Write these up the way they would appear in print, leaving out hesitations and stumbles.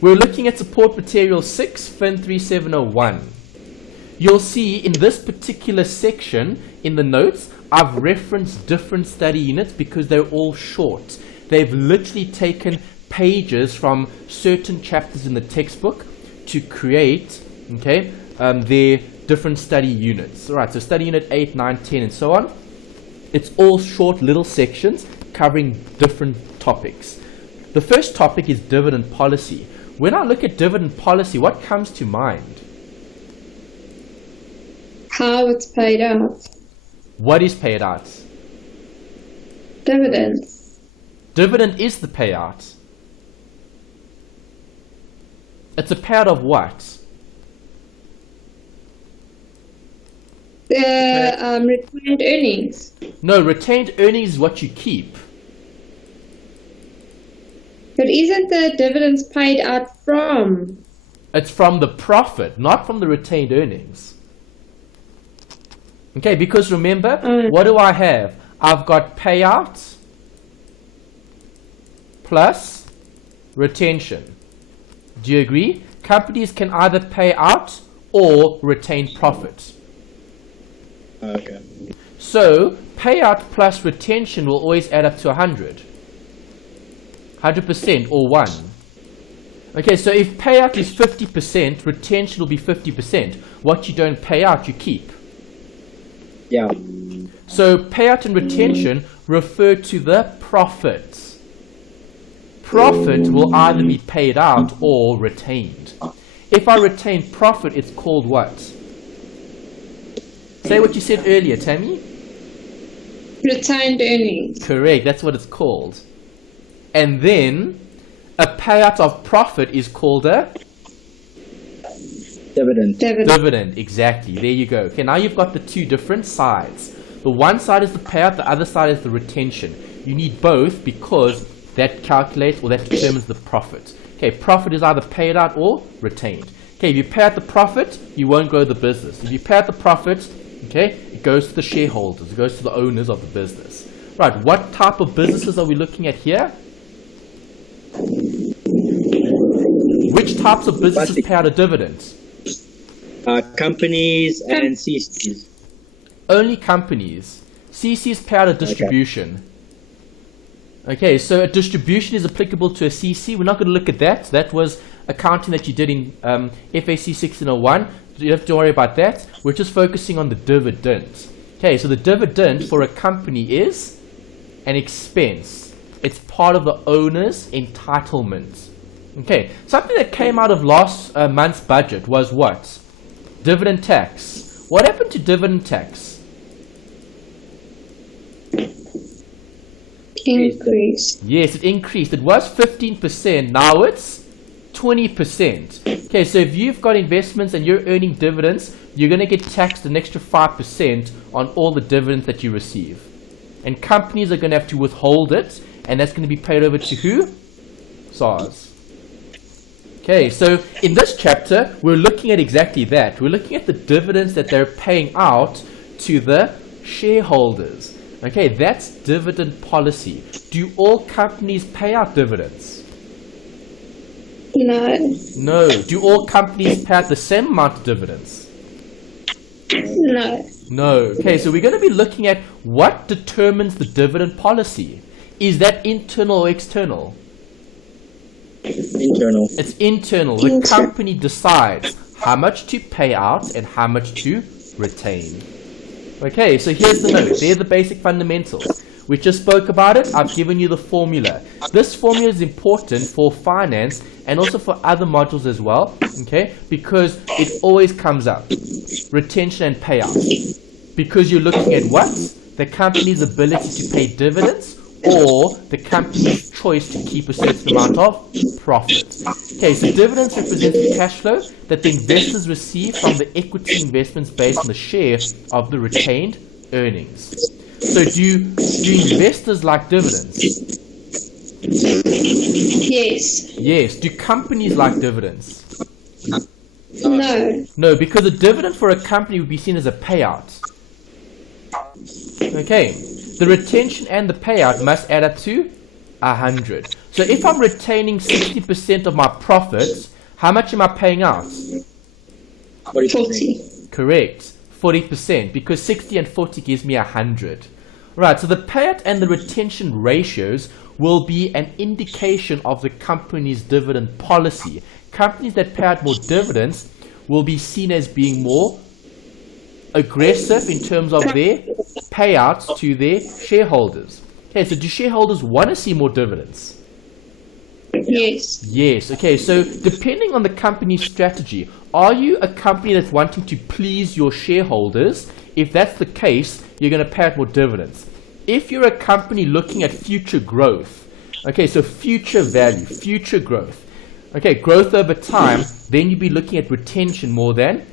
We're looking at support material 6, FIN3701. You'll see in this particular section in the notes, I've referenced different study units because they're all short. They've literally taken pages from certain chapters in the textbook to create, okay, their different study units. All right, so study unit 8, 9, 10, and so on. It's all short little sections covering different topics. The first topic is dividend policy. When I look at dividend policy, what comes to mind? How it's paid out. What is paid out? Dividend. Dividend is the payout. It's a payout of what? The retained earnings. No, retained earnings is what you keep. But isn't the dividends paid out from? It's from the profit, not from the retained earnings. Okay, because remember, what do I have? I've got payout plus retention. Do you agree? Companies can either pay out or retain profit. Okay. So, payout plus retention will always add up to 100. 100% or 1. Okay, so if payout is 50%, retention will be 50%. What you don't pay out, you keep. Yeah. So payout and retention refer to the profit. Profit will either be paid out or retained. If I retain profit, it's called what? Say what you said earlier, Tammy. Retained earnings. Correct, that's what it's called. And then a payout of profit is called a Dividend. dividend. Exactly, there you go. Okay, now you've got the two different sides. The one side is the payout, the other side is the retention. You need both because that calculates or that determines the profit. Okay, profit is either paid out or retained. Okay, if you pay out the profit, you won't grow the business. If you pay out the profit, okay, it goes to the shareholders, it goes to the owners of the business. Right, what type of businesses are we looking at here? Which types of businesses pay out a dividend? Companies and CCs. Only companies. CCs pay out a distribution. Okay, so a distribution is applicable to a CC. We're not going to look at that. That was accounting that you did in FAC 1601. You don't have to worry about that. We're just focusing on the dividend. Okay, so the dividend for a company is an expense. It's part of the owner's entitlement. Okay, something that came out of last month's budget was what? Dividend tax. What happened to dividend tax? Increase. Yes, it increased. It was 15%. Now it's 20%. Okay, so if you've got investments and you're earning dividends, you're going to get taxed an extra 5% on all the dividends that you receive. And companies are going to have to withhold it, and that's going to be paid over to who? SARS. Okay, so in this chapter, we're looking at exactly that. We're looking at the dividends that they're paying out to the shareholders. Okay, that's dividend policy. Do all companies pay out dividends? No. No. Do all companies pay out the same amount of dividends? No. No. Okay, so we're going to be looking at what determines the dividend policy. Is that internal or external? Internal. It's internal. The company decides how much to pay out and how much to retain. Okay, so here's the note. They're the basic fundamentals. We just spoke about it. I've given you the formula. This formula is important for finance and also for other modules as well, okay, because it always comes up. Retention and payout. Because you're looking at what? The company's ability to pay dividends or the company's choice to keep a certain amount of profit. Okay, so dividends represent the cash flow that the investors receive from the equity investments based on the share of the retained earnings. So do investors like dividends? Yes. Yes. Do companies like dividends? No. No, because a dividend for a company would be seen as a payout. Okay. The retention and the payout must add up to 100. So if I'm retaining 60% of my profits, how much am I paying out? 40. Correct, 40%, because 60 and 40 gives me 100. Right, so the payout and the retention ratios will be an indication of the company's dividend policy. Companies that pay out more dividends will be seen as being more aggressive in terms of their payouts to their shareholders. Okay, so do shareholders want to see more dividends? Yes. Yes. Okay, so depending on the company's strategy, are you a company that's wanting to please your shareholders? If that's the case, you're going to pay out more dividends. If you're a company looking at future growth, okay, so future value, future growth, okay, growth over time, then you'd be looking at retention more than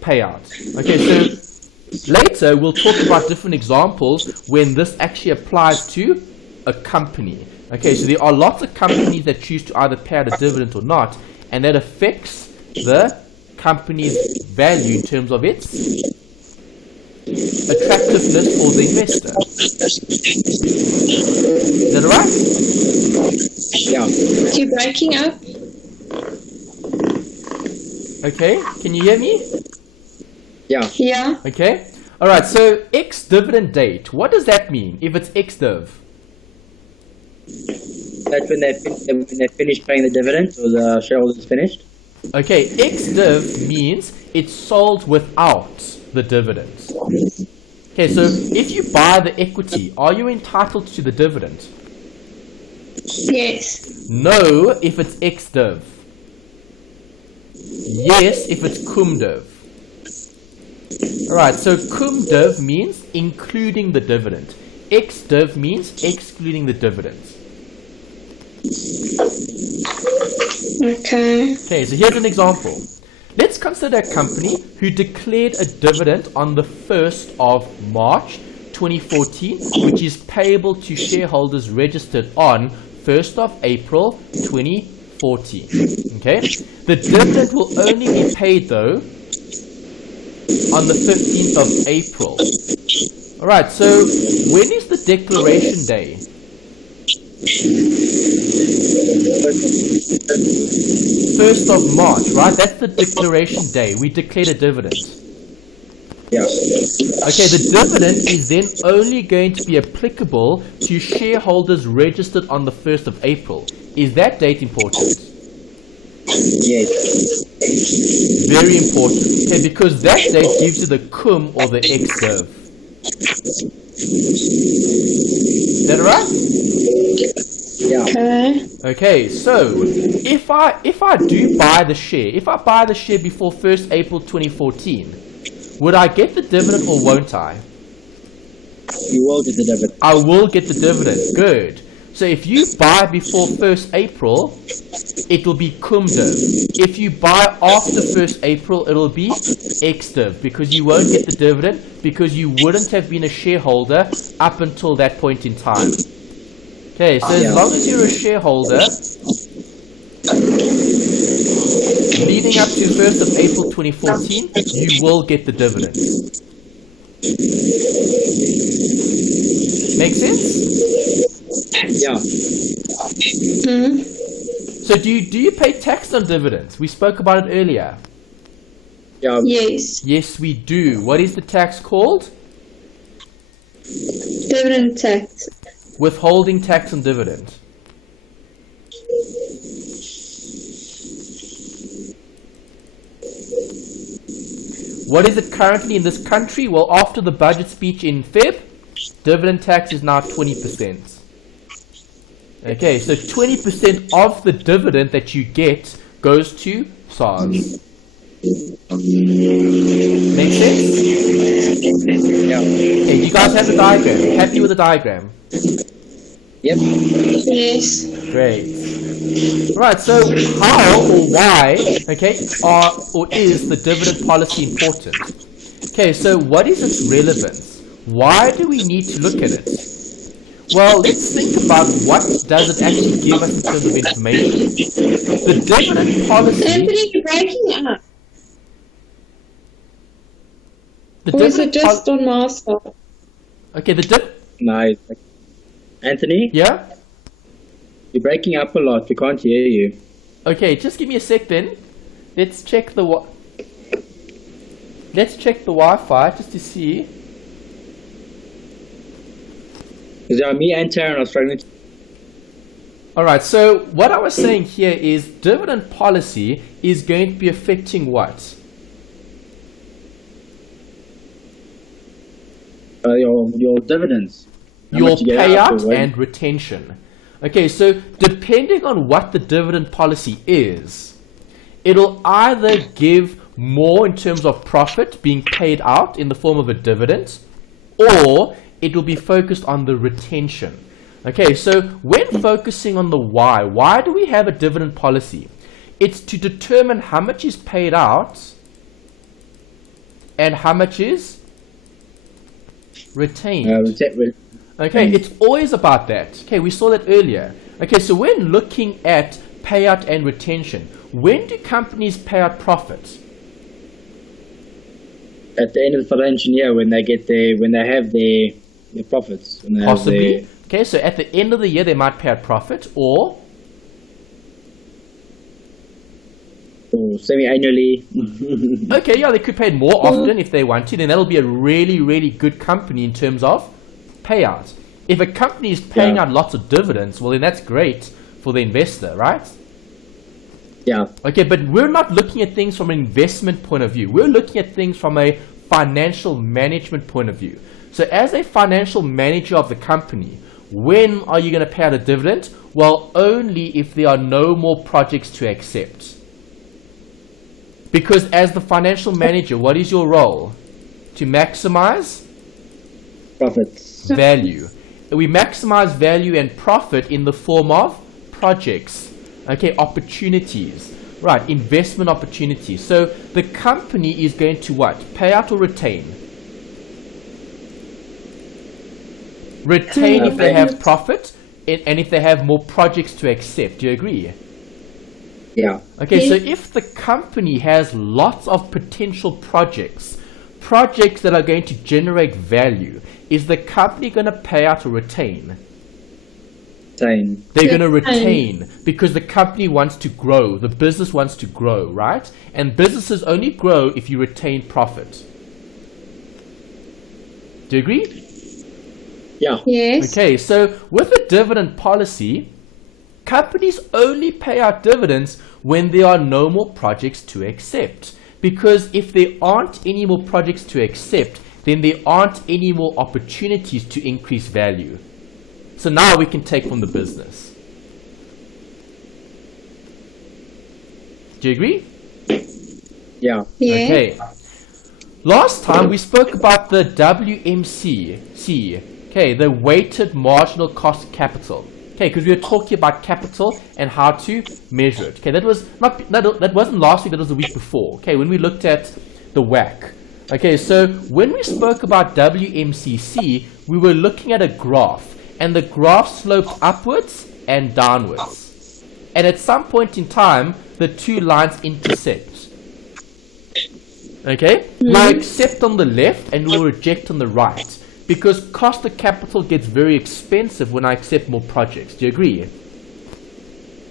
payout. Okay, so later we'll talk about different examples when this actually applies to a company. Okay, so there are lots of companies that choose to either pay out a dividend or not, and that affects the company's value in terms of its attractiveness for the investor. Is that right? Yeah. You're breaking up. Okay, can you hear me? Yeah. Yeah. Okay, alright, so ex-dividend date, what does that mean if it's ex-div? That's when they finish paying the dividends or the shareholders finished. Okay, ex-div means it's sold without the dividends. Okay, so if you buy the equity, are you entitled to the dividend? Yes. No, if it's ex-div. Yes, if it's cum-div. Alright, so cum-div means including the dividend. Ex-div means excluding the dividends. Okay. Okay, so here's an example. Let's consider a company who declared a dividend on the 1st of March 2014, which is payable to shareholders registered on 1st of April 2014. Okay? The dividend will only be paid though on the 15th of April. Alright, so when is the declaration day? 1st of March, right? That's the declaration day. We declared a dividend. Yeah. Okay, the dividend is then only going to be applicable to shareholders registered on the 1st of April. Is that date important? Yes. Very important. Okay, because that date gives you the cum or the ex-div. Is that right? Yeah. Okay. Okay, so if I do buy the share, if I buy the share before 1st April 2014, would I get the dividend or won't I? You will get the dividend. I will get the dividend. Good. So if you buy before 1st April, it will be cum-div. If you buy after 1st April, it will be ex-div, because you won't get the dividend because you wouldn't have been a shareholder up until that point in time. Okay, so as long as you're a shareholder, leading up to 1st of April 2014, you will get the dividends. Make sense? Yeah. Mm. So do you pay tax on dividends? We spoke about it earlier. Yeah. Yes. Yes, we do. What is the tax called? Dividend tax. Withholding tax on dividend. What is it currently in this country? Well, after the budget speech in Feb, dividend tax is now 20%. Okay, so 20% of the dividend that you get goes to SARS. Make sense? Yeah. Okay, you guys have the diagram. Happy with the diagram? Yep. Yes. Great. Right, so how or why, okay, is the dividend policy important? Okay, so what is its relevance? Why do we need to look at it? Well, let's think about what does it actually give us in terms of information. The dividend policy... Anthony, you're breaking up. The Or is it dividend just on my side? Okay, Nice. Anthony? Yeah? You're breaking up a lot. We can't hear you. Okay, just give me a sec then. Let's check the Wi-Fi just to see. Because me and Taryn are struggling to... Alright, so what I was saying here is dividend policy is going to be affecting what? your dividends. Your payout and retention. Okay, so depending on what the dividend policy is, it'll either give more in terms of profit being paid out in the form of a dividend, or it will be focused on the retention. Okay, so when focusing on the why do we have a dividend policy? It's to determine how much is paid out and how much is retained. Okay, it's always about that. Okay, we saw that earlier. Okay, so when looking at payout and retention, when do companies pay out profits? At the end of the financial year, when they have their profits. Possibly. Okay, so at the end of the year, they might pay out profit, or semi-annually. Okay, yeah, they could pay it more often if they want to. Then that'll be a really, really good company in terms of payout. If a company is paying out lots of dividends, well, then that's great for the investor, right? Yeah. Okay, but we're not looking at things from an investment point of view. We're looking at things from a financial management point of view. So as a financial manager of the company, when are you going to pay out a dividend? Well, only if there are no more projects to accept. Because as the financial manager, what is your role? To maximize profits. Value. We maximize value and profit in the form of projects. Okay, opportunities. Right, investment opportunities. So the company is going to what? Pay out or retain? Retain if they have profit and if they have more projects to accept. Do you agree? Yeah. Okay, so if the company has lots of potential projects that are going to generate value, is the company going to pay out or retain? Retain. They're going to retain because the company wants to grow. The business wants to grow, right? And businesses only grow if you retain profit. Do you agree? Yeah. Yes. Okay, so with a dividend policy, companies only pay out dividends when there are no more projects to accept. Because if there aren't any more projects to accept, then there aren't any more opportunities to increase value. So now we can take from the business. Do you agree? Yeah. Okay. Last time we spoke about the WMC, okay, the weighted marginal cost capital. Okay, because we were talking about capital and how to measure it. Okay, that wasn't last week, that was the week before. Okay, when we looked at the WACC. Okay, so when we spoke about WMCC, we were looking at a graph, and the graph sloped upwards and downwards. And at some point in time, the two lines intersect. Okay, we'll accept on the left and we'll reject on the right. Because cost of capital gets very expensive when I accept more projects. Do you agree?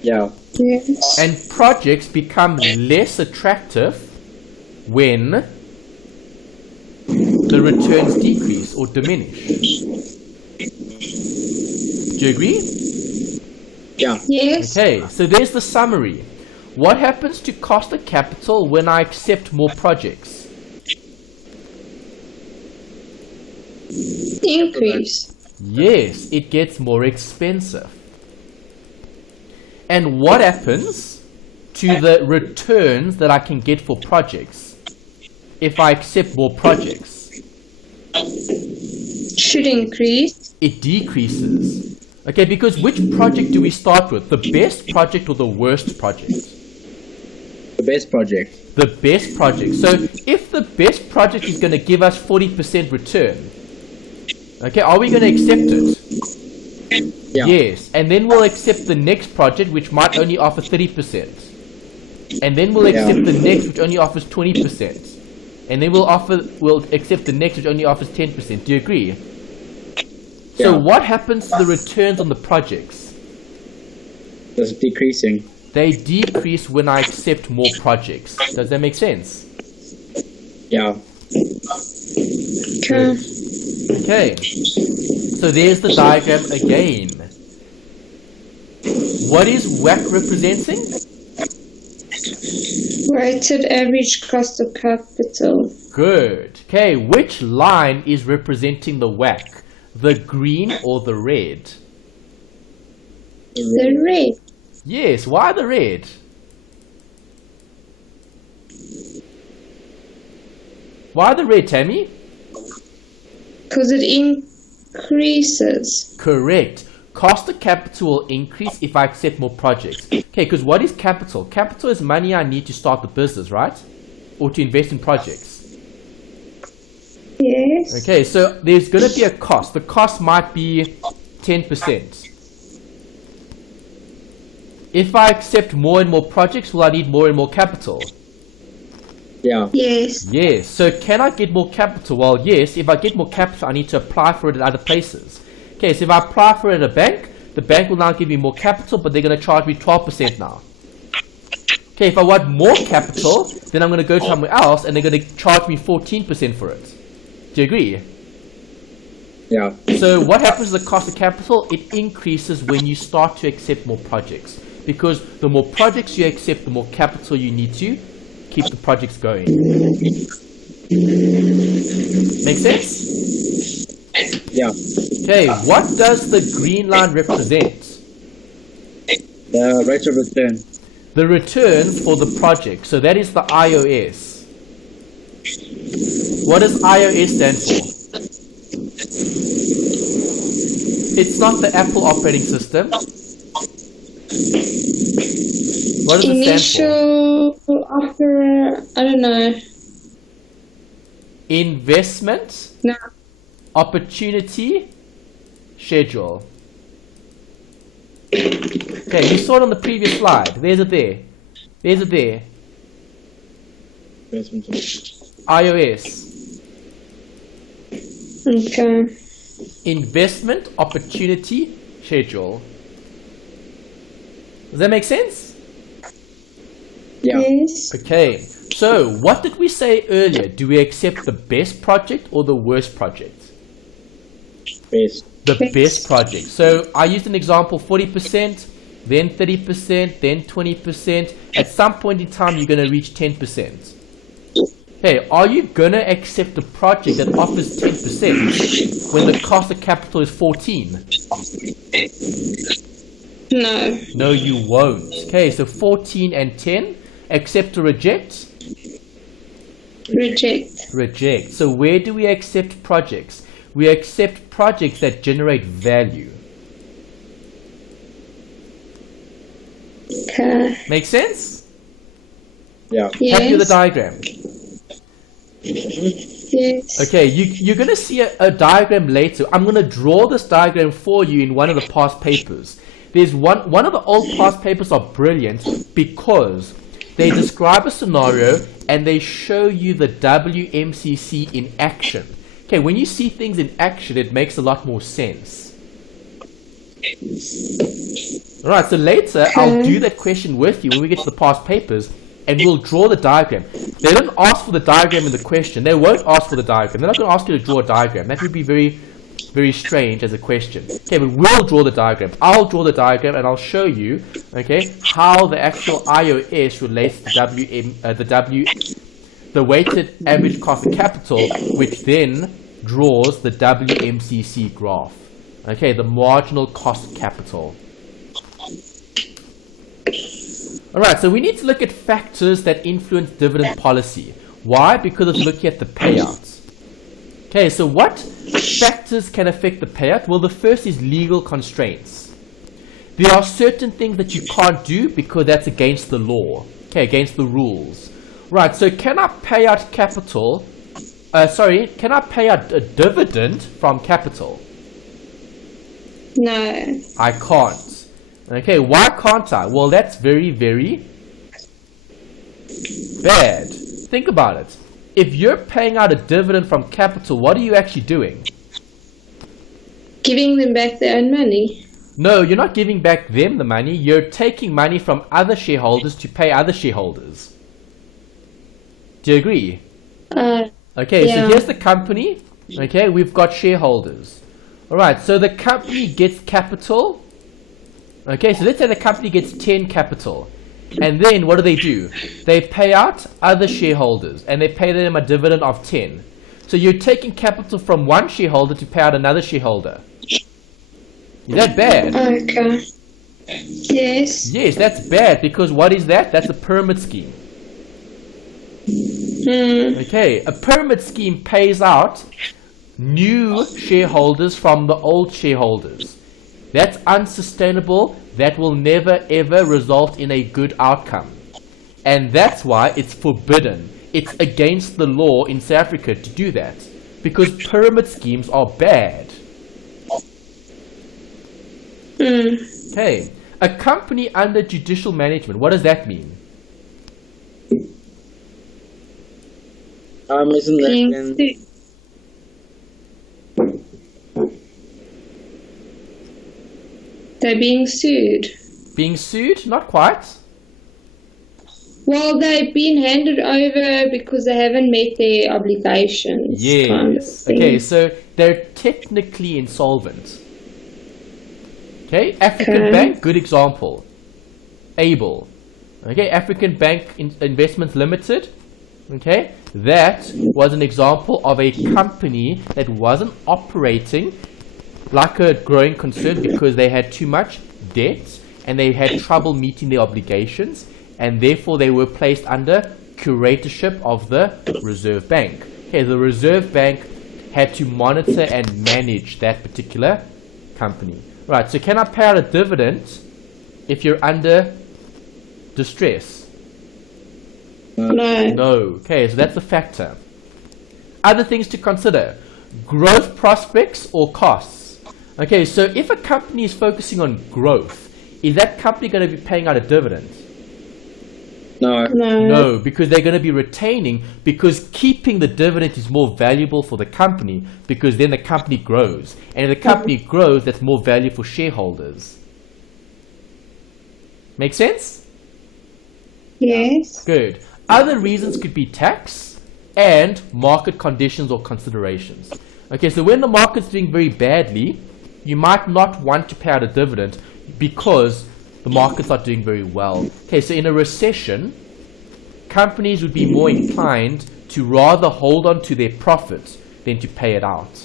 Yeah. Yes. And projects become less attractive when the returns decrease or diminish. Do you agree? Yeah. Yes. Okay, so there's the summary. What happens to cost of capital when I accept more projects? Increase. Yes, it gets more expensive. And what happens to the returns that I can get for projects if I accept more projects? Should increase. It decreases. Okay, because which project do we start with? The best project or the worst project? The best project. The best project. So if the best project is going to give us 40% return, okay, are we going to accept it? Yeah. Yes, and then we'll accept the next project which might only offer 30%. And then we'll accept the next which only offers 20%. And then we'll accept the next which only offers 10%. Do you agree? So what happens to the returns on the projects? That's decreasing. They decrease when I accept more projects. Does that make sense? Yeah. Okay. Okay. So there's the diagram again. What is WACC representing? Weighted average cost of capital. Good. Okay, which line is representing the WACC? The green or the red? The red. Yes, why the red? Why the red, Tammy? Because it increases. Correct. Cost of capital will increase if I accept more projects. Okay, because what is capital? Capital is money I need to start the business, right? Or to invest in projects. Yes. Okay, so there's going to be a cost. The cost might be 10%. If I accept more and more projects, will I need more and more capital? Yeah. Yes. Yes. So can I get more capital? Well, yes. If I get more capital, I need to apply for it at other places. Okay, so if I apply for it at a bank, the bank will now give me more capital, but they're going to charge me 12% now. Okay, if I want more capital, then I'm going to go somewhere else, and they're going to charge me 14% for it. Do you agree? Yeah. So what happens to the cost of capital? It increases when you start to accept more projects. Because the more projects you accept, the more capital you need to keep the projects going. Make sense? Yeah. Okay, what does the green line represent? The rate of return. The returns for the project. So that is the iOS. What does iOS stand for? It's not the Apple operating system. What does it stand for? I don't know. Investment, No. opportunity, schedule. Okay, you saw it on the previous slide. There's it there. There's it there. iOS. Okay. Investment, opportunity, schedule. Does that make sense? Yeah. Yes. Okay, so what did we say earlier? Do we accept the best project or the worst project? Best. The Best. best project. So I used an example, 40%, then 30%, then 20%. At some point in time, you're going to reach 10%. Okay, are you going to accept a project that offers 10% when the cost of capital is 14? No. No, you won't. Okay, so 14 and 10, accept or reject? Reject. Reject. So where do we accept projects? We accept projects that generate value. Okay. Make sense? Yeah. Yes. Happy with the diagram? Yes. Okay, you're going to see a diagram later. I'm going to draw this diagram for you in one of the past papers. There's one of the old past papers are brilliant because they describe a scenario and they show you the WMCC in action. Okay, when you see things in action, it makes a lot more sense. Alright, so later I'll do that question with you when we get to the past papers and we'll draw the diagram. They don't ask for the diagram in the question. They won't ask for the diagram. They're not going to ask you to draw a diagram. That would be very, very strange as a question. Okay, but we'll draw the diagram. I'll draw the diagram and I'll show you, okay, how the actual iOS relates to the weighted average cost of capital, which then draws the WMCC graph. Okay, the marginal cost of capital. Alright, so we need to look at factors that influence dividend policy. Why? Because it's looking at the payouts. Okay, so what factors can affect the payout? Well, the first is legal constraints. There are certain things that you can't do because that's against the law. Okay, against the rules. Right, so can I pay out capital? Can I pay out a dividend from capital? No. I can't. Okay, why can't I? Well, that's very, very bad. Think about it. If you're paying out a dividend from capital, what are you actually doing? Giving them back their own money. No, you're not giving back them the money. You're taking money from other shareholders to pay other shareholders. Do you agree? Okay, yeah. so here's the company. Okay, we've got shareholders. All right, so the company gets capital. Okay, so let's say the company gets 10 capital. And then what do? They pay out other shareholders and they pay them a dividend of 10. So you're taking capital from one shareholder to pay out another shareholder. Is that bad? Okay. Yes. Yes, that's bad because what is that? That's a pyramid scheme. Okay, a pyramid scheme pays out new shareholders from the old shareholders. That's unsustainable. That will never ever result in a good outcome. And that's why it's forbidden. It's against the law in South Africa to do that. Because pyramid schemes are bad. Okay, a company under judicial management, what does that mean? Isn't Being that They're being sued. Being sued? Not quite. Well, they've been handed over because they haven't met their obligations. Yes. Kind of thing. Okay, so they're technically insolvent. Okay, African Bank, good example. Able. Okay, African Bank Investments Limited. Okay, that was an example of a company that wasn't operating like a growing concern because they had too much debt and they had trouble meeting their obligations, and therefore they were placed under curatorship of the Reserve Bank. Okay, the Reserve Bank had to monitor and manage that particular company. Right, so can I pay out a dividend if you're under distress? No. No. Okay, so that's a factor. Other things to consider: growth prospects or costs. Okay, so if a company is focusing on growth, is that company going to be paying out a dividend? No. No, because they're going to be retaining, because keeping the dividend is more valuable for the company, because then the company grows. And if the company grows, that's more value for shareholders. Make sense? Yes. Good. Other reasons could be tax and market conditions or considerations. Okay, so when the market's doing very badly, you might not want to pay out a dividend because the markets are doing very well. Okay, so in a recession, companies would be more inclined to rather hold on to their profits than to pay it out.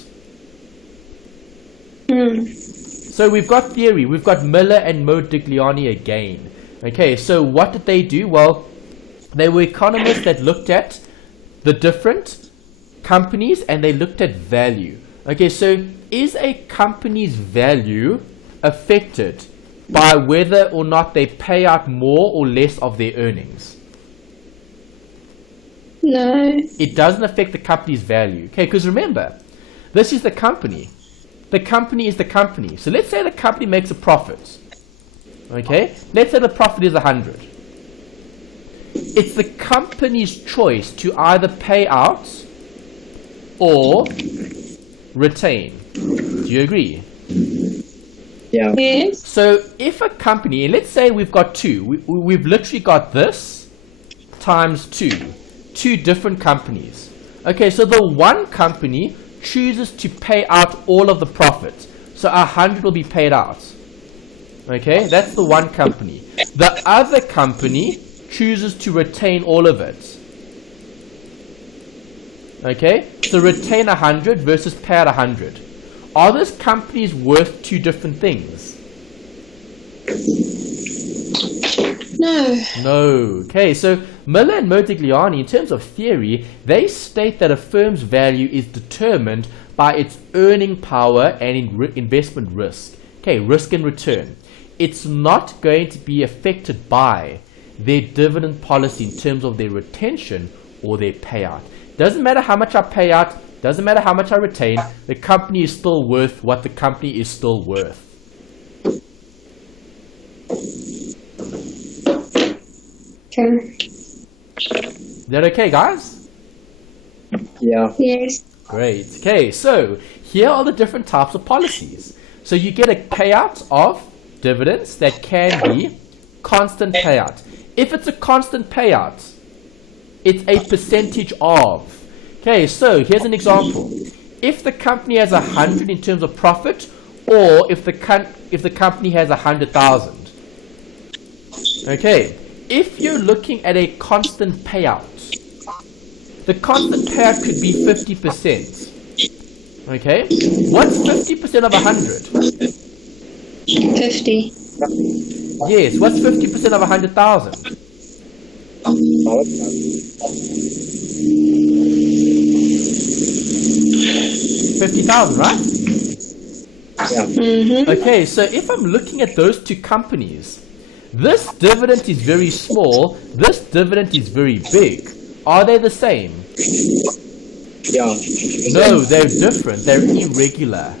So we've got theory. We've got Miller and Modigliani again. Okay, so what did they do? Well, they were economists that looked at the different companies and they looked at value. Okay, so is a company's value affected by whether or not they pay out more or less of their earnings? No. It doesn't affect the company's value. Okay, because remember, this is the company. The company is the company. So let's say the company makes a profit. Okay, let's say the profit is 100. It's the company's choice to either pay out or retain. Do you agree? Yeah. Yes. So if a company, and let's say we've got two, we've literally got this times two different companies. Okay, so the one company chooses to pay out all of the profit. So 100 will be paid out. Okay, that's the one company. The other company chooses to retain all of it. Okay, so retain 100 versus pay out 100. Are those companies worth two different things? No. No. Okay, so Miller and Modigliani, in terms of theory, they state that a firm's value is determined by its earning power and investment risk. Okay, risk and return. It's not going to be affected by their dividend policy in terms of their retention or their payout. Doesn't matter how much I pay out, doesn't matter how much I retain, the company is still worth what the company is still worth. Okay. Is that okay, guys? Yeah. Yes. Great. Okay, so here are the different types of policies. So you get a payout of dividends that can be constant payout. If it's a constant payout, it's a percentage of. Okay, so here's an example. If the company has 100 in terms of profit, or if the company has 100,000. Okay, if you're looking at a constant payout, the constant payout could be 50%. Okay, what's 50% of 100? 50. Yes, what's 50% of 100,000? 50,000, right? Yeah. Mm-hmm. Okay, so if I'm looking at those two companies, this dividend is very small, this dividend is very big. Are they the same? Yeah. No, they're different. They're irregular.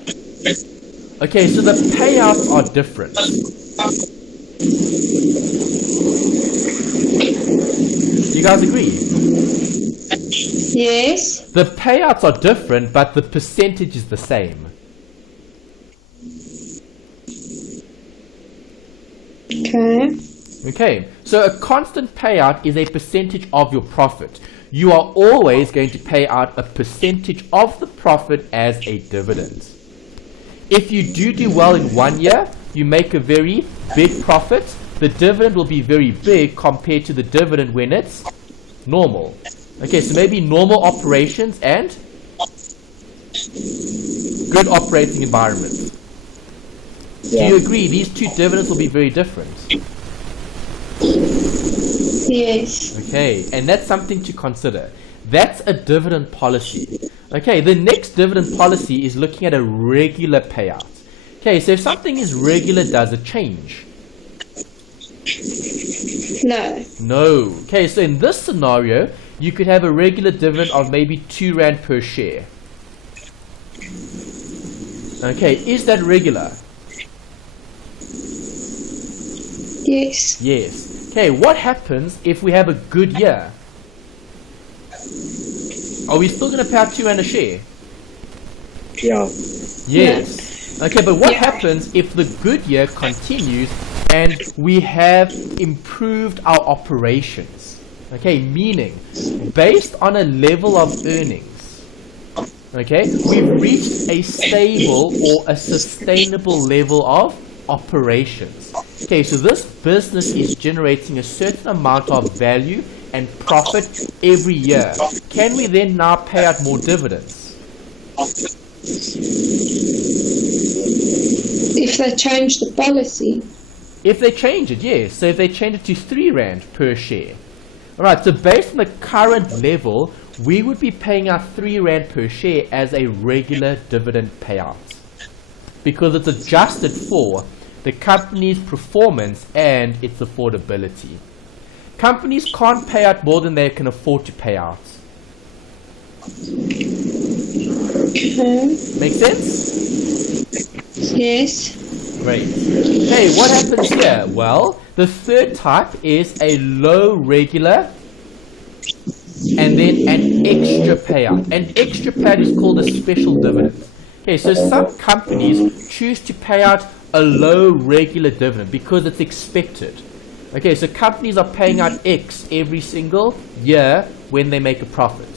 Okay, so the payouts are different. You guys agree? Yes. The payouts are different, but the percentage is the same. Okay. Okay, so a constant payout is a percentage of your profit. You are always going to pay out a percentage of the profit as a dividend. If you do well in 1 year, you make a very big profit, the dividend will be very big compared to the dividend when it's normal. Okay, so maybe normal operations and good operating environment. Yeah. Do you agree these two dividends will be very different? Yes. Okay, and that's something to consider. That's a dividend policy. Okay, the next dividend policy is looking at a regular payout. Okay, so if something is regular, does it change? No. No. Okay, so in this scenario, you could have a regular dividend of maybe 2 Rand per share. Okay, is that regular? Yes. Yes. Okay, what happens if we have a good year? Are we still going to pay out 2 Rand a share? Yeah. Yes. Okay, but what Yeah. happens if the good year continues and we have improved our operations? Okay, meaning based on a level of earnings, okay, we've reached a stable or a sustainable level of operations. Okay, so this business is generating a certain amount of value and profit every year. Can we then now pay out more dividends? If they change the policy. If they change it, yes. So if they change it to 3 Rand per share. Alright, so based on the current level, we would be paying out 3 Rand per share as a regular dividend payout. Because it's adjusted for the company's performance and its affordability. Companies can't pay out more than they can afford to pay out. Okay. Make sense? Yes. Great. Okay, what happens here? Well, the third type is a low regular and then an extra payout. An extra payout is called a special dividend. Okay, so some companies choose to pay out a low regular dividend because it's expected. Okay, so companies are paying out X every single year when they make a profit.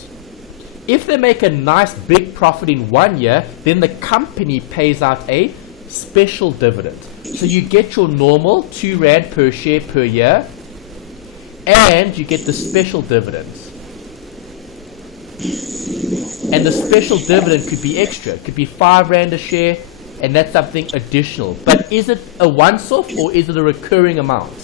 If they make a nice big profit in 1 year, then the company pays out a special dividend. So you get your normal 2 Rand per share per year, and you get the special dividends. And the special dividend could be extra. It could be 5 Rand a share, and that's something additional. But is it a once-off or is it a recurring amount?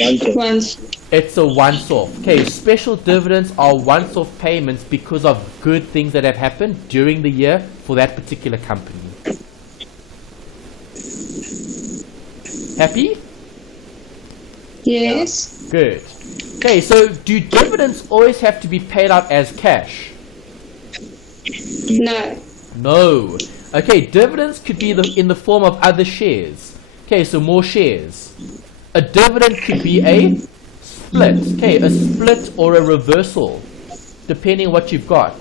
Once. It's a once-off. Okay, special dividends are once-off payments because of good things that have happened during the year for that particular company. Happy? Yes. Good. Okay, so do dividends always have to be paid out as cash? No. No. Okay, dividends could be in the form of other shares. Okay, so more shares. A dividend could be a split. Okay, a split or a reversal, depending on what you've got.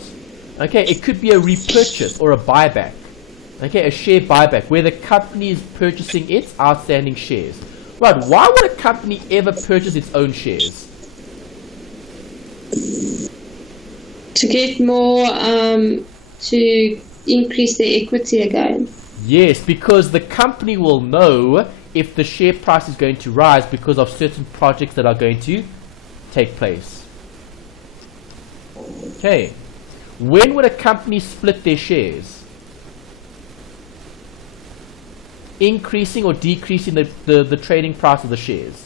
Okay, it could be a repurchase or a buyback. Okay, a share buyback, where the company is purchasing its outstanding shares. Right, why would a company ever purchase its own shares? To get more, to increase their equity again. Yes, because the company will know if the share price is going to rise because of certain projects that are going to take place. Okay. When would a company split their shares? Increasing or decreasing the trading price of the shares?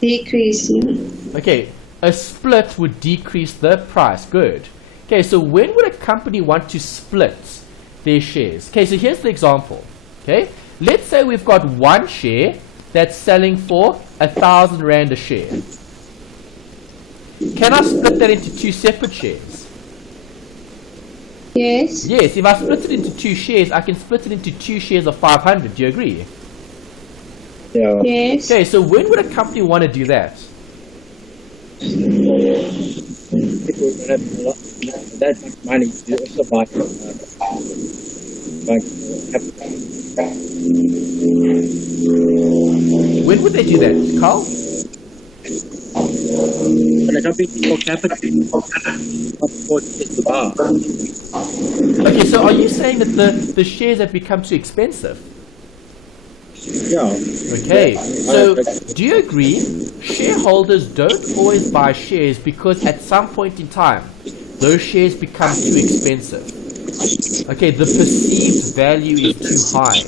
Decreasing. Okay, a split would decrease the price. Good. Okay, so when would a company want to split their shares? Okay, so here's the example. Okay, let's say we've got one share that's selling for 1,000 Rand a share. Can I split that into two separate shares? Yes. Yes, if I split it into two shares, I can split it into two shares of 500. Do you agree? Yeah. Yes. Okay, so when would a company want to do that? People don't have that much money to also buy. When would they do that, Carl? When a company for capital, Okay, so are you saying that the shares have become too expensive? yeah. Okay, so do you agree shareholders don't always buy shares because at some point in time those shares become too expensive? Okay, the perceived value is too high.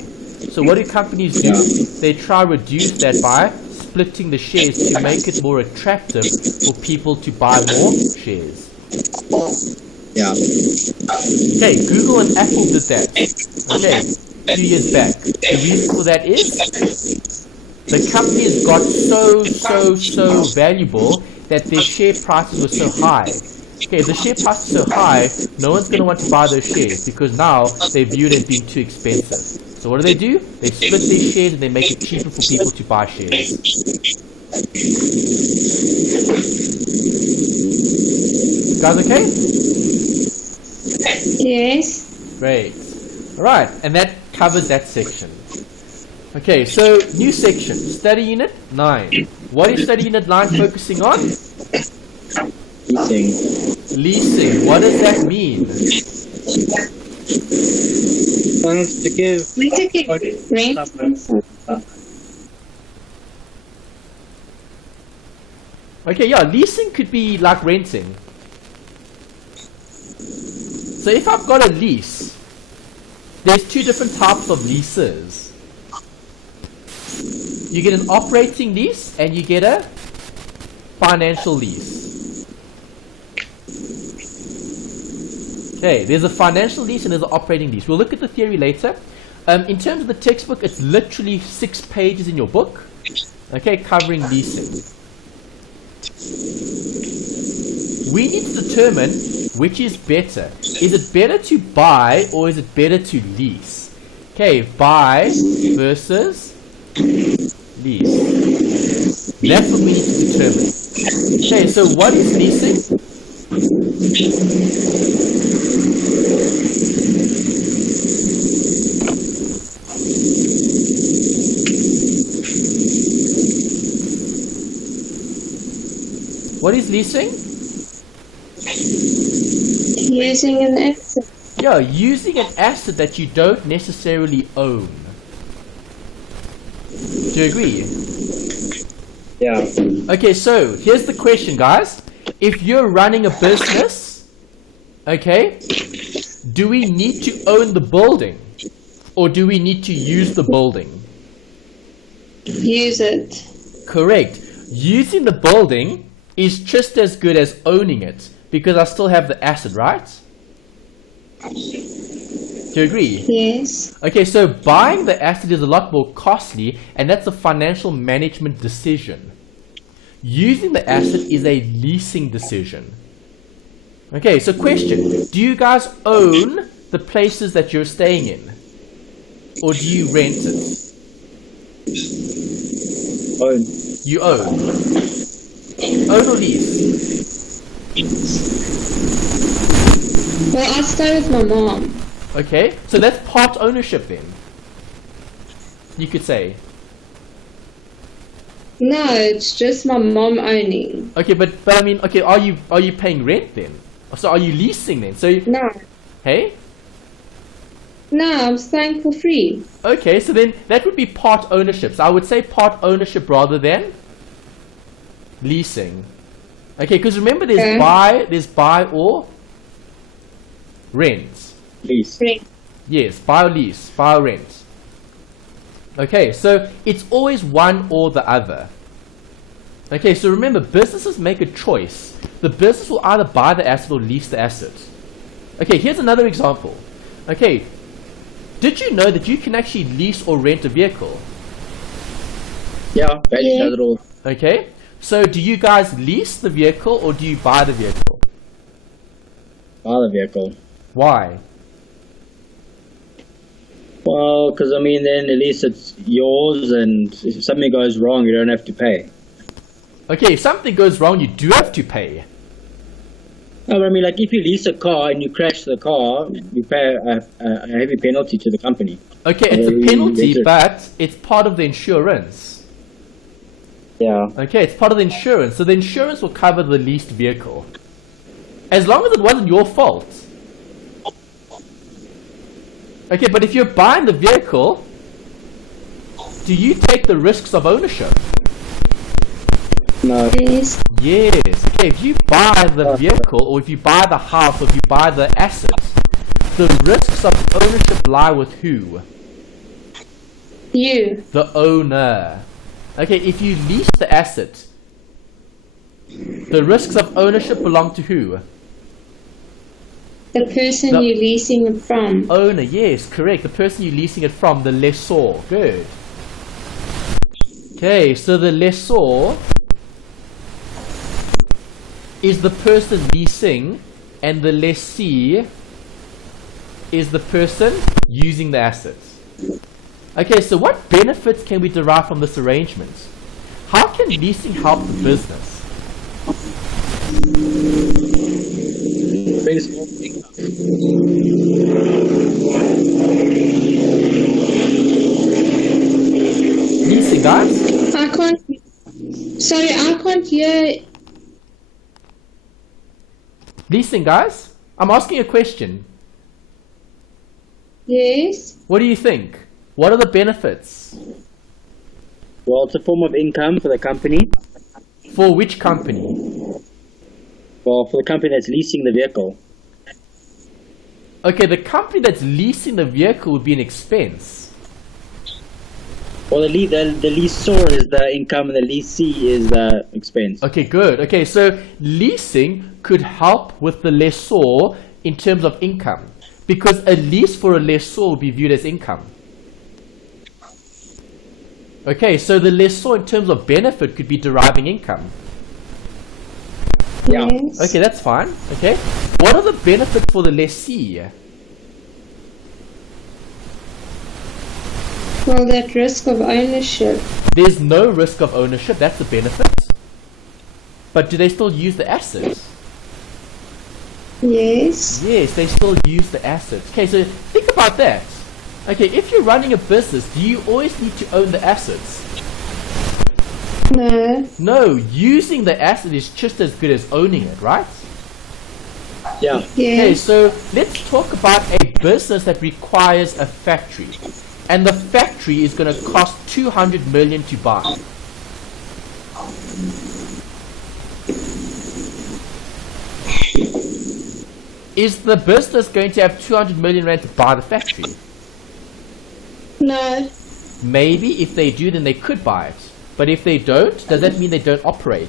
So what do companies do? They try to reduce that by splitting the shares to make it more attractive for people to buy more shares. Yeah. Okay, Google and Apple did that. Okay, 2 years back. The reason for that is the companies got so valuable that their share prices were so high. Okay, if the share price is so high, no one's going to want to buy those shares because now they view it as being too expensive. So what do? They split their shares and they make it cheaper for people to buy shares. Guys, okay? Yes. Great. Alright, and that covers that section. Okay, so new section, study unit 9. What is study unit 9 focusing on? Leasing. Leasing. What does that mean? To give Rent. Okay, yeah, leasing could be like renting. So if I've got a lease, there's two different types of leases. You get an operating lease and you get a financial lease. Okay, there's a financial lease and there's an operating lease. We'll look at the theory later. In terms of the textbook, it's literally 6 pages in your book, okay, covering leasing. We need to determine which is better. Is it better to buy or is it better to lease? Okay, buy versus lease. That's what we need to determine. Okay, so what is leasing? What is leasing? Using an asset. Yeah, using an asset that you don't necessarily own. Do you agree? Yeah. Okay, so here's the question, guys. If you're running a business, okay, do we need to own the building or do we need to use the building? Use it. Correct. Using the building is just as good as owning it because I still have the asset, right? Do you agree? Yes. Okay, so buying the asset is a lot more costly and that's a financial management decision. Using the asset is a leasing decision. Okay, so question. Do you guys own the places that you're staying in? Or do you rent it? Own. You own. Own or lease? Well, I stay with my mom. Okay, so that's part ownership then. You could say. No, it's just my mom owning. Okay, but I mean, okay, are you paying rent then? So are you leasing then? So No. hey? No, I'm staying for free. Okay, so then that would be part ownership. So I would say part ownership rather than leasing. Okay, because remember there's buy or rent. Lease. Free. Yes, buy or lease, buy or rent. Okay, so it's always one or the other. Okay, so remember, businesses make a choice. The business will either buy the asset or lease the asset. Okay, here's another example. Okay, did you know that you can actually lease or rent a vehicle? Yeah, Badge does it all. Okay, so do you guys lease the vehicle or do you buy the vehicle? Buy the vehicle. Why? Well, because I mean, then at least it's yours, and if something goes wrong, you don't have to pay. Okay, if something goes wrong, you do have to pay. No, but I mean, like if you lease a car and you crash the car, you pay a heavy penalty to the company. Okay, it's a penalty, but it's part of the insurance. Yeah. Okay, it's part of the insurance. So the insurance will cover the leased vehicle. As long as it wasn't your fault. Okay, but if you're buying the vehicle, do you take the risks of ownership? No. Yes. Yes. Okay, if you buy the vehicle, or if you buy the house, or if you buy the assets, the risks of ownership lie with who? You. The owner. Okay, if you lease the asset, the risks of ownership belong to who? The person The- you're leasing it from. Owner, yes, correct. The person you're leasing it from, the lessor. Good. Okay, so the lessor is the person leasing, and the lessee is the person using the assets. Okay, so what benefits can we derive from this arrangement? How can leasing help the business? Brings more income. Leasing, guys? I can't. Sorry, I can't hear. Leasing, guys? I'm asking a question. Yes. What do you think? What are the benefits? Well, it's a form of income for the company. For which company? Well, for the company that's leasing the vehicle. Okay, the company that's leasing the vehicle would be an expense. Well, the leasor is the income, and the leasee is the expense. Okay, good. Okay, so leasing could help with the lessor in terms of income, because a lease for a lessor will be viewed as income. Okay, so the lessor in terms of benefit could be deriving income. Yeah. Yes. Okay, that's fine. Okay, what are the benefits for the lessee? Well, that risk of ownership. There's no risk of ownership, that's the benefit. But do they still use the assets? Yes. Yes, they still use the assets. Okay, so think about that. Okay, if you're running a business, do you always need to own the assets? No. No, using the asset is just as good as owning it, right? Yeah. Okay, Yes. so let's talk about a business that requires a factory. And the factory is going to cost 200 million to buy. Is the business going to have 200 million rand to buy the factory? No. Maybe if they do, then they could buy it. But if they don't, does that mean they don't operate?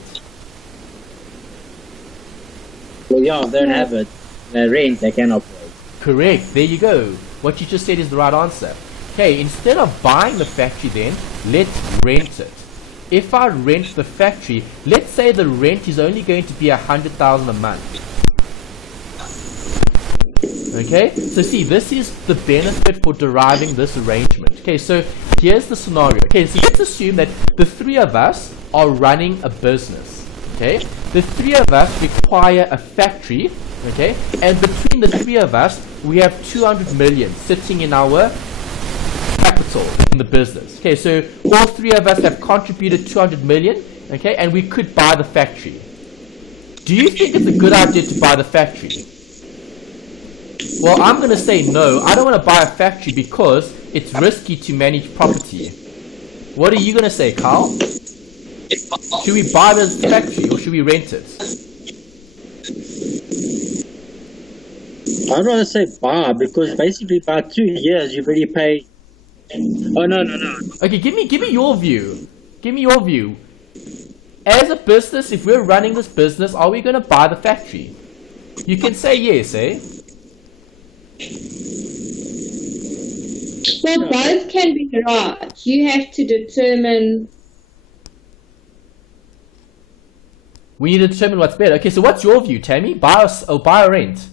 Well, yeah, they don't have it. They rent, they can operate. Correct. There you go. What you just said is the right answer. Okay, instead of buying the factory then, let's rent it. If I rent the factory, let's say the rent is only going to be 100,000 a month. Okay, so see, this is the benefit for deriving this arrangement. Okay, so here's the scenario. Okay, so let's assume that the three of us are running a business. okay? The three of us require a factory, okay? And between the three of us, we have 200 million sitting in our capital in the business. Okay, so all three of us have contributed 200 million, okay? And we could buy the factory. Do you think it's a good idea to buy the factory? Well, I'm going to say no. I don't want to buy a factory because it's risky to manage property. What are you going to say, Carl? Should we buy this factory or should we rent it? I'd rather say buy, because basically by 2 years you've already paid. Oh, no. Okay, give me your view. Give me your view. As a business, if we're running this business, are we going to buy the factory? You can say yes, eh? Well, both can be right. You have to determine. We need to determine what's better. Okay, so what's your view, Tammy? Buy or rent?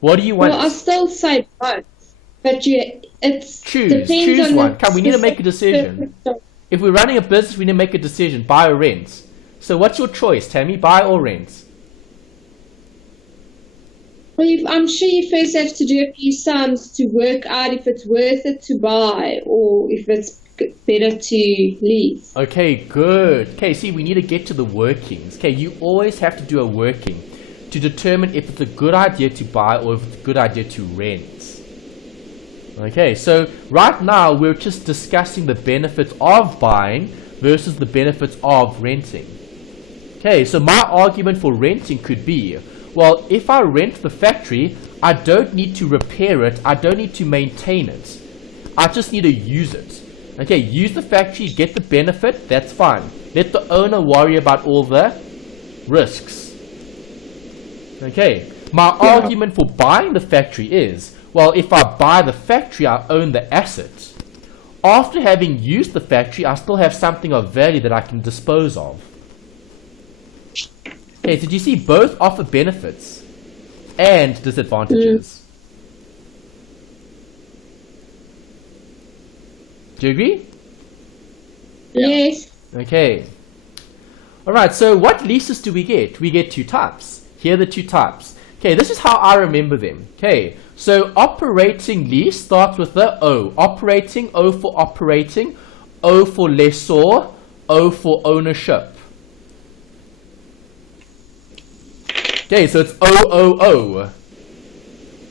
What do you want? Well, I still say both, but it's choose on one. Come, we need to make a decision. If we're running a business, we need to make a decision. Buy or rent. So what's your choice, Tammy? Buy or rent? Well, I'm sure you first have to do a few sums to work out if it's worth it to buy or if it's better to lease. Okay, good. Okay, see, we need to get to the workings. Okay, you always have to do a working to determine if it's a good idea to buy or if it's a good idea to rent. Okay, so right now we're just discussing the benefits of buying versus the benefits of renting. Okay, so my argument for renting could be, well, if I rent the factory, I don't need to repair it, I don't need to maintain it. I just need to use it. Okay, use the factory, get the benefit, that's fine. Let the owner worry about all the risks. Okay, my argument for buying the factory is, well, if I buy the factory, I own the asset. After having used the factory, I still have something of value that I can dispose of. Okay, so do you see both offer benefits and disadvantages? Do you agree? Yes. Okay. Alright, so what leases do we get? We get two types. Here are the two types. Okay, this is how I remember them. Okay, so operating lease starts with the O. Operating, O for operating, O for lessor, O for ownership. Okay, so it's OOO.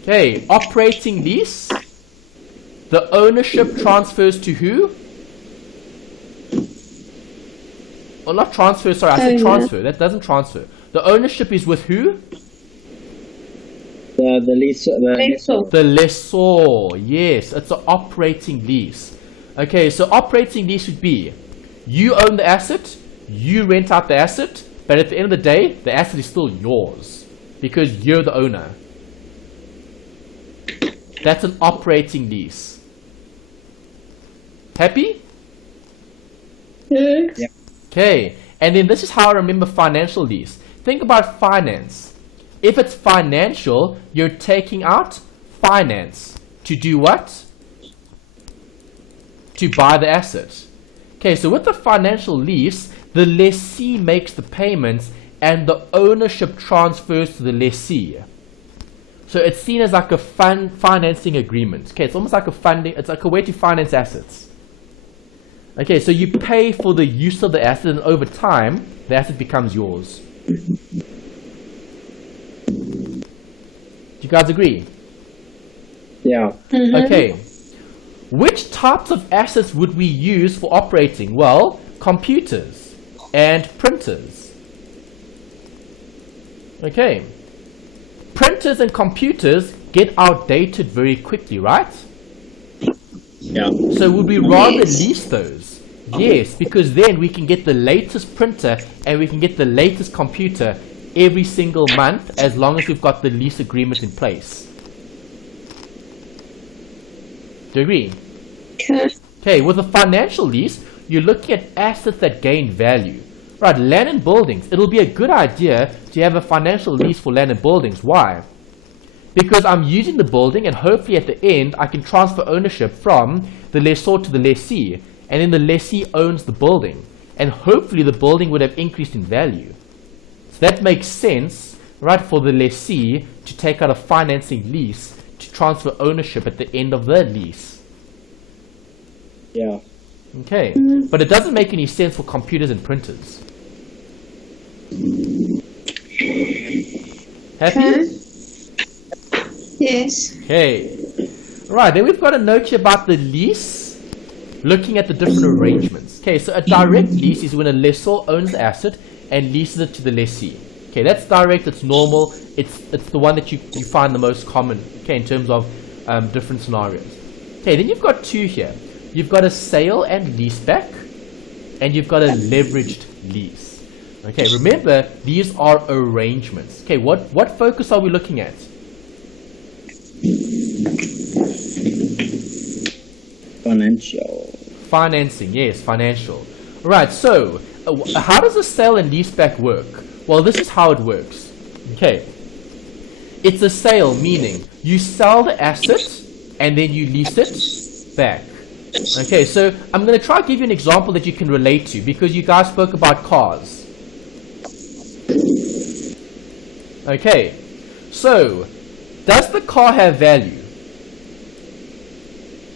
Okay, operating lease. The ownership transfers to who? Well, not transfer, sorry, I said transfer. That doesn't transfer. The ownership is with who? The lessor. The lessor, yes. It's an operating lease. Okay, so operating lease would be, you own the asset, you rent out the asset, but at the end of the day, the asset is still yours because you're the owner. That's an operating lease. Happy? Yes. Yeah. Okay, and then this is how I remember financial lease. Think about finance. If it's financial, you're taking out finance. To do what? To buy the asset. Okay, so with the financial lease, the lessee makes the payments and the ownership transfers to the lessee. So it's seen as like a financing agreement. Okay, it's almost like a funding, it's like a way to finance assets. Okay, so you pay for the use of the asset and over time, the asset becomes yours. Do you guys agree? Yeah. Mm-hmm. Okay. Which types of assets would we use for operating? Well, computers and printers. Okay. Printers and computers get outdated very quickly, right? Yeah. So would we rather lease those? Yes, because then we can get the latest printer and we can get the latest computer every single month as long as we've got the lease agreement in place. Do you agree? Okay, with a financial lease, you're looking at assets that gain value. Right, land and buildings. It'll be a good idea to have a financial lease for land and buildings. Why? Because I'm using the building and hopefully at the end I can transfer ownership from the lessor to the lessee, and then the lessee owns the building. and hopefully the building would have increased in value. So that makes sense, right, for the lessee to take out a financing lease to transfer ownership at the end of the lease. Yeah. Okay, but it doesn't make any sense for computers and printers. Happy? Yes. Okay. Right, then we've got a note here about the lease, looking at the different arrangements. Okay, so a direct lease is when a lessor owns the asset and leases it to the lessee. Okay, that's direct, it's normal, it's the one that you find the most common, okay, in terms of different scenarios. Okay, then you've got two here. You've got a sale and lease back, and you've got a leveraged lease. Okay, remember, these are arrangements. Okay, what focus are we looking at? Financial. Financing, yes, financial. Right, so how does a sale and lease back work? Well, this is how it works. Okay, it's a sale, meaning you sell the asset and then you lease it back. Okay, so I'm going to try to give you an example that you can relate to, because you guys spoke about cars. Okay, so does the car have value?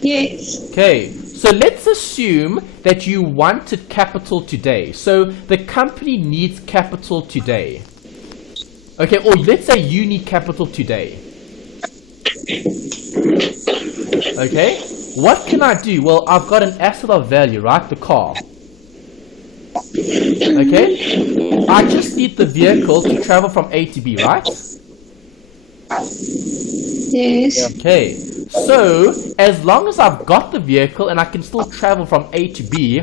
Yes. Okay, so let's assume that you wanted capital today. So the company needs capital today. Okay, or let's say you need capital today. Okay, what can I do? Well, I've got an asset of value, right? The car. Okay, I just need the vehicle to travel from A to B, right? Yes. Okay, so as long as I've got the vehicle and I can still travel from A to B,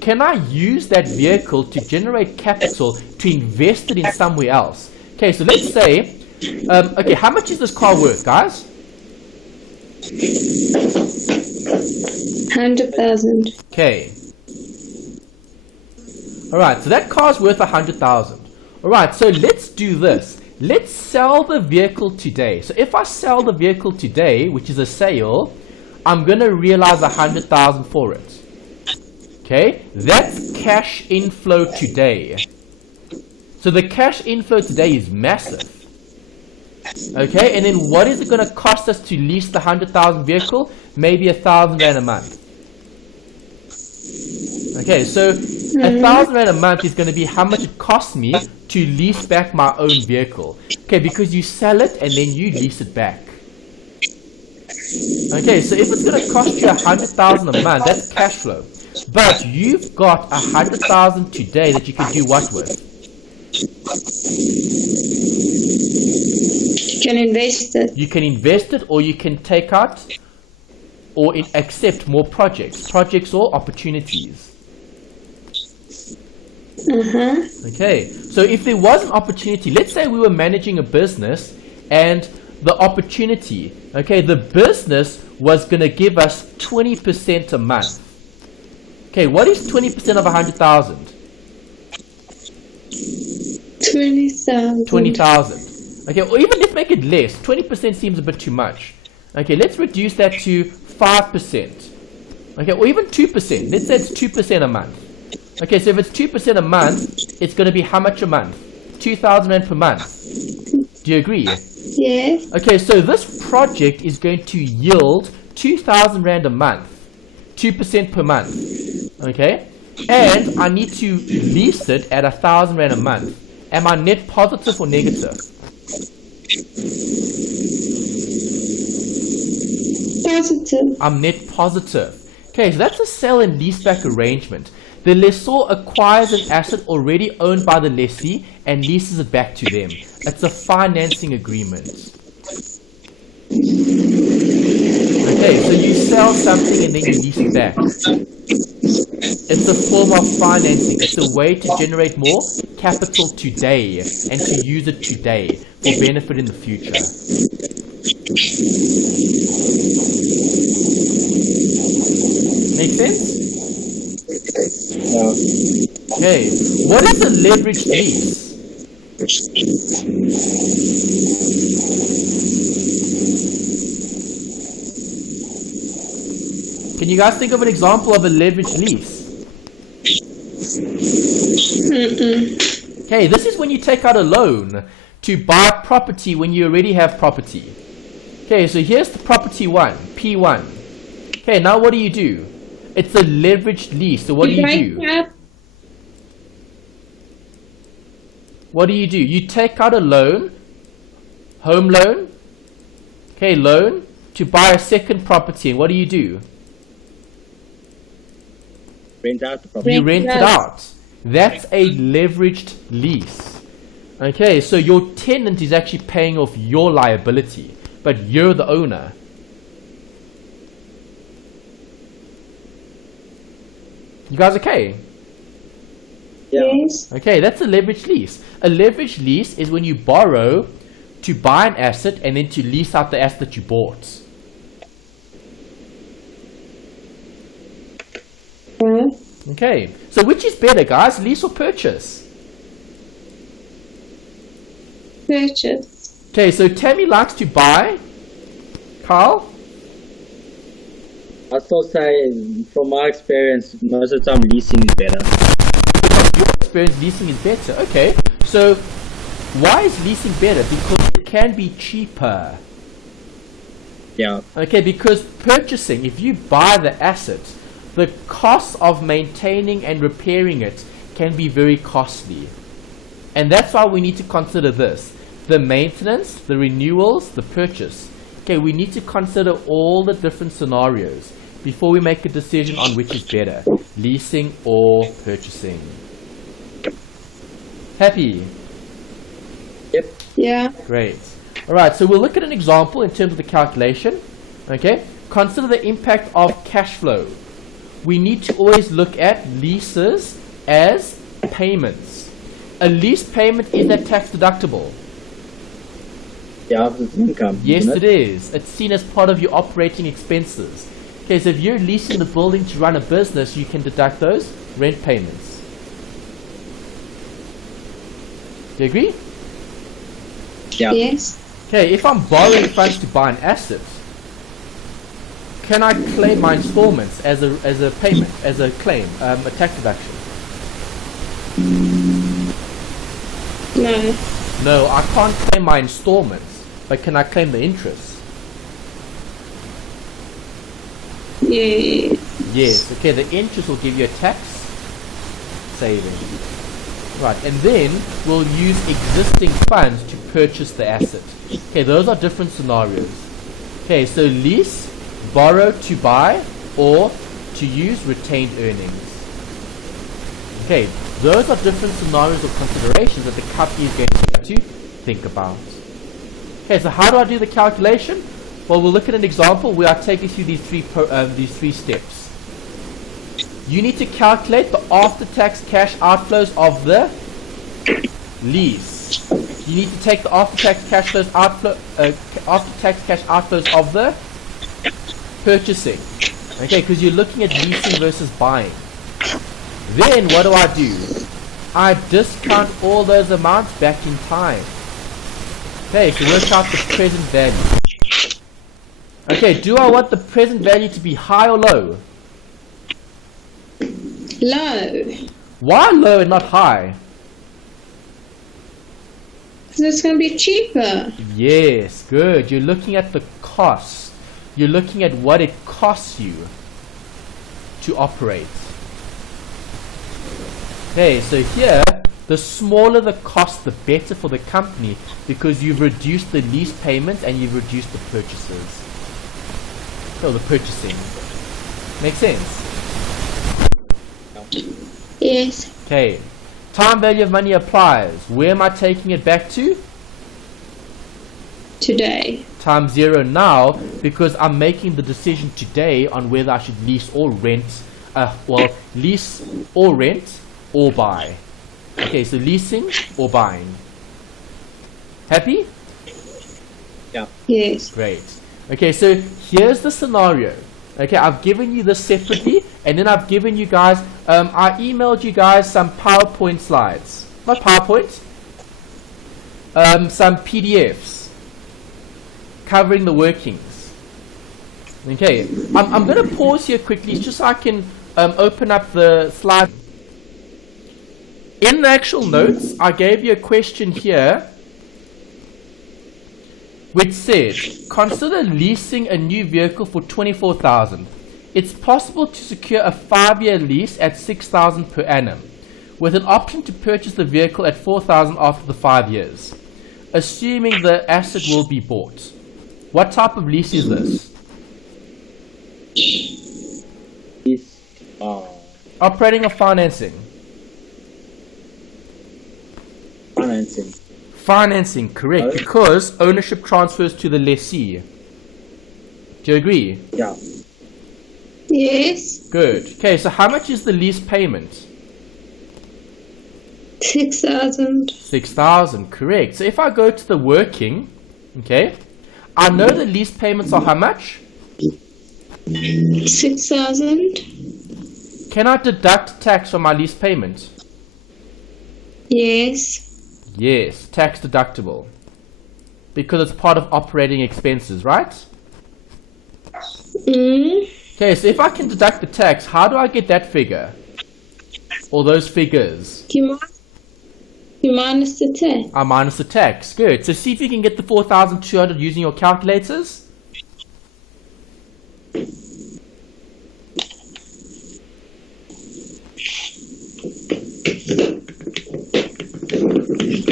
can I use that vehicle to generate capital to invest it in somewhere else? Okay, so let's say, okay, how much is this car worth, guys? 100,000. Okay. Alright, so that car's worth 100,000. Alright, so let's do this. Let's sell the vehicle today. So if I sell the vehicle today, which is a sale, I'm going to realize 100,000 for it. Okay, that's cash inflow today. So the cash inflow today is massive. Okay, and then what is it going to cost us to lease the 100,000 vehicle? Maybe 1,000 rand a month. Okay, so 1,000 rand a month is going to be how much it costs me to lease back my own vehicle. Okay, because you sell it and then you lease it back. Okay, so if it's going to cost you 100,000 a month, that's cash flow. But you've got 100,000 today that you can do what with? You can invest it. You can invest it, or you can take out or accept more projects or opportunities. Okay, so if there was an opportunity, let's say we were managing a business and the opportunity, okay, the business was going to give us 20% a month. Okay, what is 20% of 100,000? 20,000. 20,000. Okay, or even let's make it less. 20% seems a bit too much. Okay, let's reduce that to 5%. Okay, or even 2%. Let's say it's 2% a month. Okay, so if it's 2% a month, it's going to be how much a month? 2,000 rand per month. Do you agree? Yes. Okay, so this project is going to yield 2,000 rand a month. 2% per month. Okay? And I need to lease it at 1,000 rand a month. Am I net positive or negative? Positive. I'm net positive. Okay, so that's a sell and leaseback arrangement. The lessor acquires an asset already owned by the lessee and leases it back to them. It's a financing agreement. Okay, so you sell something and then you lease it back. It's a form of financing. It's a way to generate more capital today and to use it today for benefit in the future. Make sense? Yeah. Okay, what is a leveraged lease? Can you guys think of an example of a leveraged lease? Mm-mm. Okay, this is when you take out a loan to buy property when you already have property. Okay, so here's the property one, P1. Okay, now what do? It's a leveraged lease. So what do you do? What do? You take out a loan, home loan, okay, loan, to buy a second property. And what do? Rent out the property. You rent it out. That's a leveraged lease. Okay, so your tenant is actually paying off your liability, but you're the owner. You guys okay? Yeah. Yes. Okay, that's a leveraged lease. A leveraged lease is when you borrow to buy an asset and then to lease out the asset that you bought. Okay, so which is better, guys? Lease or purchase? Purchase. Okay, so Tammy likes to buy. Carl? I still say, from my experience, most of the time leasing is better. Your experience, leasing is better. Okay, so why is leasing better? Because it can be cheaper. Yeah. Okay, because purchasing, if you buy the asset, the cost of maintaining and repairing it can be very costly. And that's why we need to consider this. The maintenance, the renewals, the purchase. Okay, we need to consider all the different scenarios before we make a decision on which is better, leasing or purchasing. Happy? Yep. Yeah. Great. Alright, so we'll look at an example in terms of the calculation. Okay, consider the impact of cash flow. We need to always look at leases as payments. A lease payment, is that tax deductible? Yeah, it's income. Yes, isn't it is. It's seen as part of your operating expenses. Okay, so if you're leasing the building to run a business, you can deduct those rent payments. Do you agree? Yeah. Yes. Okay, if I'm borrowing funds to buy an asset, can I claim my installments as a payment, as a claim, a tax deduction? No. No, I can't claim my installments, but can I claim the interest? Yeah. Yes. Okay, the interest will give you a tax saving. Right, and then we'll use existing funds to purchase the asset. Okay, those are different scenarios. Okay, so lease, borrow to buy, or to use retained earnings. Okay, those are different scenarios or considerations that the company is going to have to think about. Okay, so how do I do the calculation? Well, we'll look at an example where I take you through these three steps. You need to calculate the after-tax cash outflows of the lease. You need to take the after-tax cash outflows of the purchasing. Okay, because you're looking at leasing versus buying. Then what do? I discount all those amounts back in time. Okay, so work out the present value. Okay, do I want the present value to be high or low? Low. Why low and not high? Because it's going to be cheaper. Yes, good. You're looking at the cost. You're looking at what it costs you to operate. Okay, so here, the smaller the cost, the better for the company, because you've reduced the lease payments and you've reduced the purchases. So the purchasing. Make sense? Yes. Okay. Time value of money applies. Where am I taking it back to? Today. Time zero now, because I'm making the decision today on whether I should lease or rent. Lease or rent or buy. Okay, so leasing or buying. Happy? Yeah. Yes. Great. Okay, so here's the scenario. Okay, I've given you this separately, and then I've given you guys, I emailed you guys some PowerPoint slides. Not PowerPoint. Some PDFs covering the workings. Okay, I'm going to pause here quickly just so I can open up the slide. In the actual notes, I gave you a question here which said, consider leasing a new vehicle for 24,000. It's possible to secure a 5-year lease at 6,000 per annum, with an option to purchase the vehicle at 4,000 after the 5 years, assuming the asset will be bought. What type of lease is this? Operating or financing? Financing. Financing, correct, because ownership transfers to the lessee. Do you agree? Yeah. Yes. Good. Okay, so how much is the lease payment? 6,000. 6,000, correct. So if I go to the working, okay, I know the lease payments are how much? 6,000. Can I deduct tax from my lease payment? Yes. Yes, tax deductible. Because it's part of operating expenses, right? Okay, so if I can deduct the tax, how do I get that figure? Or those figures? You minus the tax. I minus the tax. Good. So see if you can get the 4,200 using your calculators.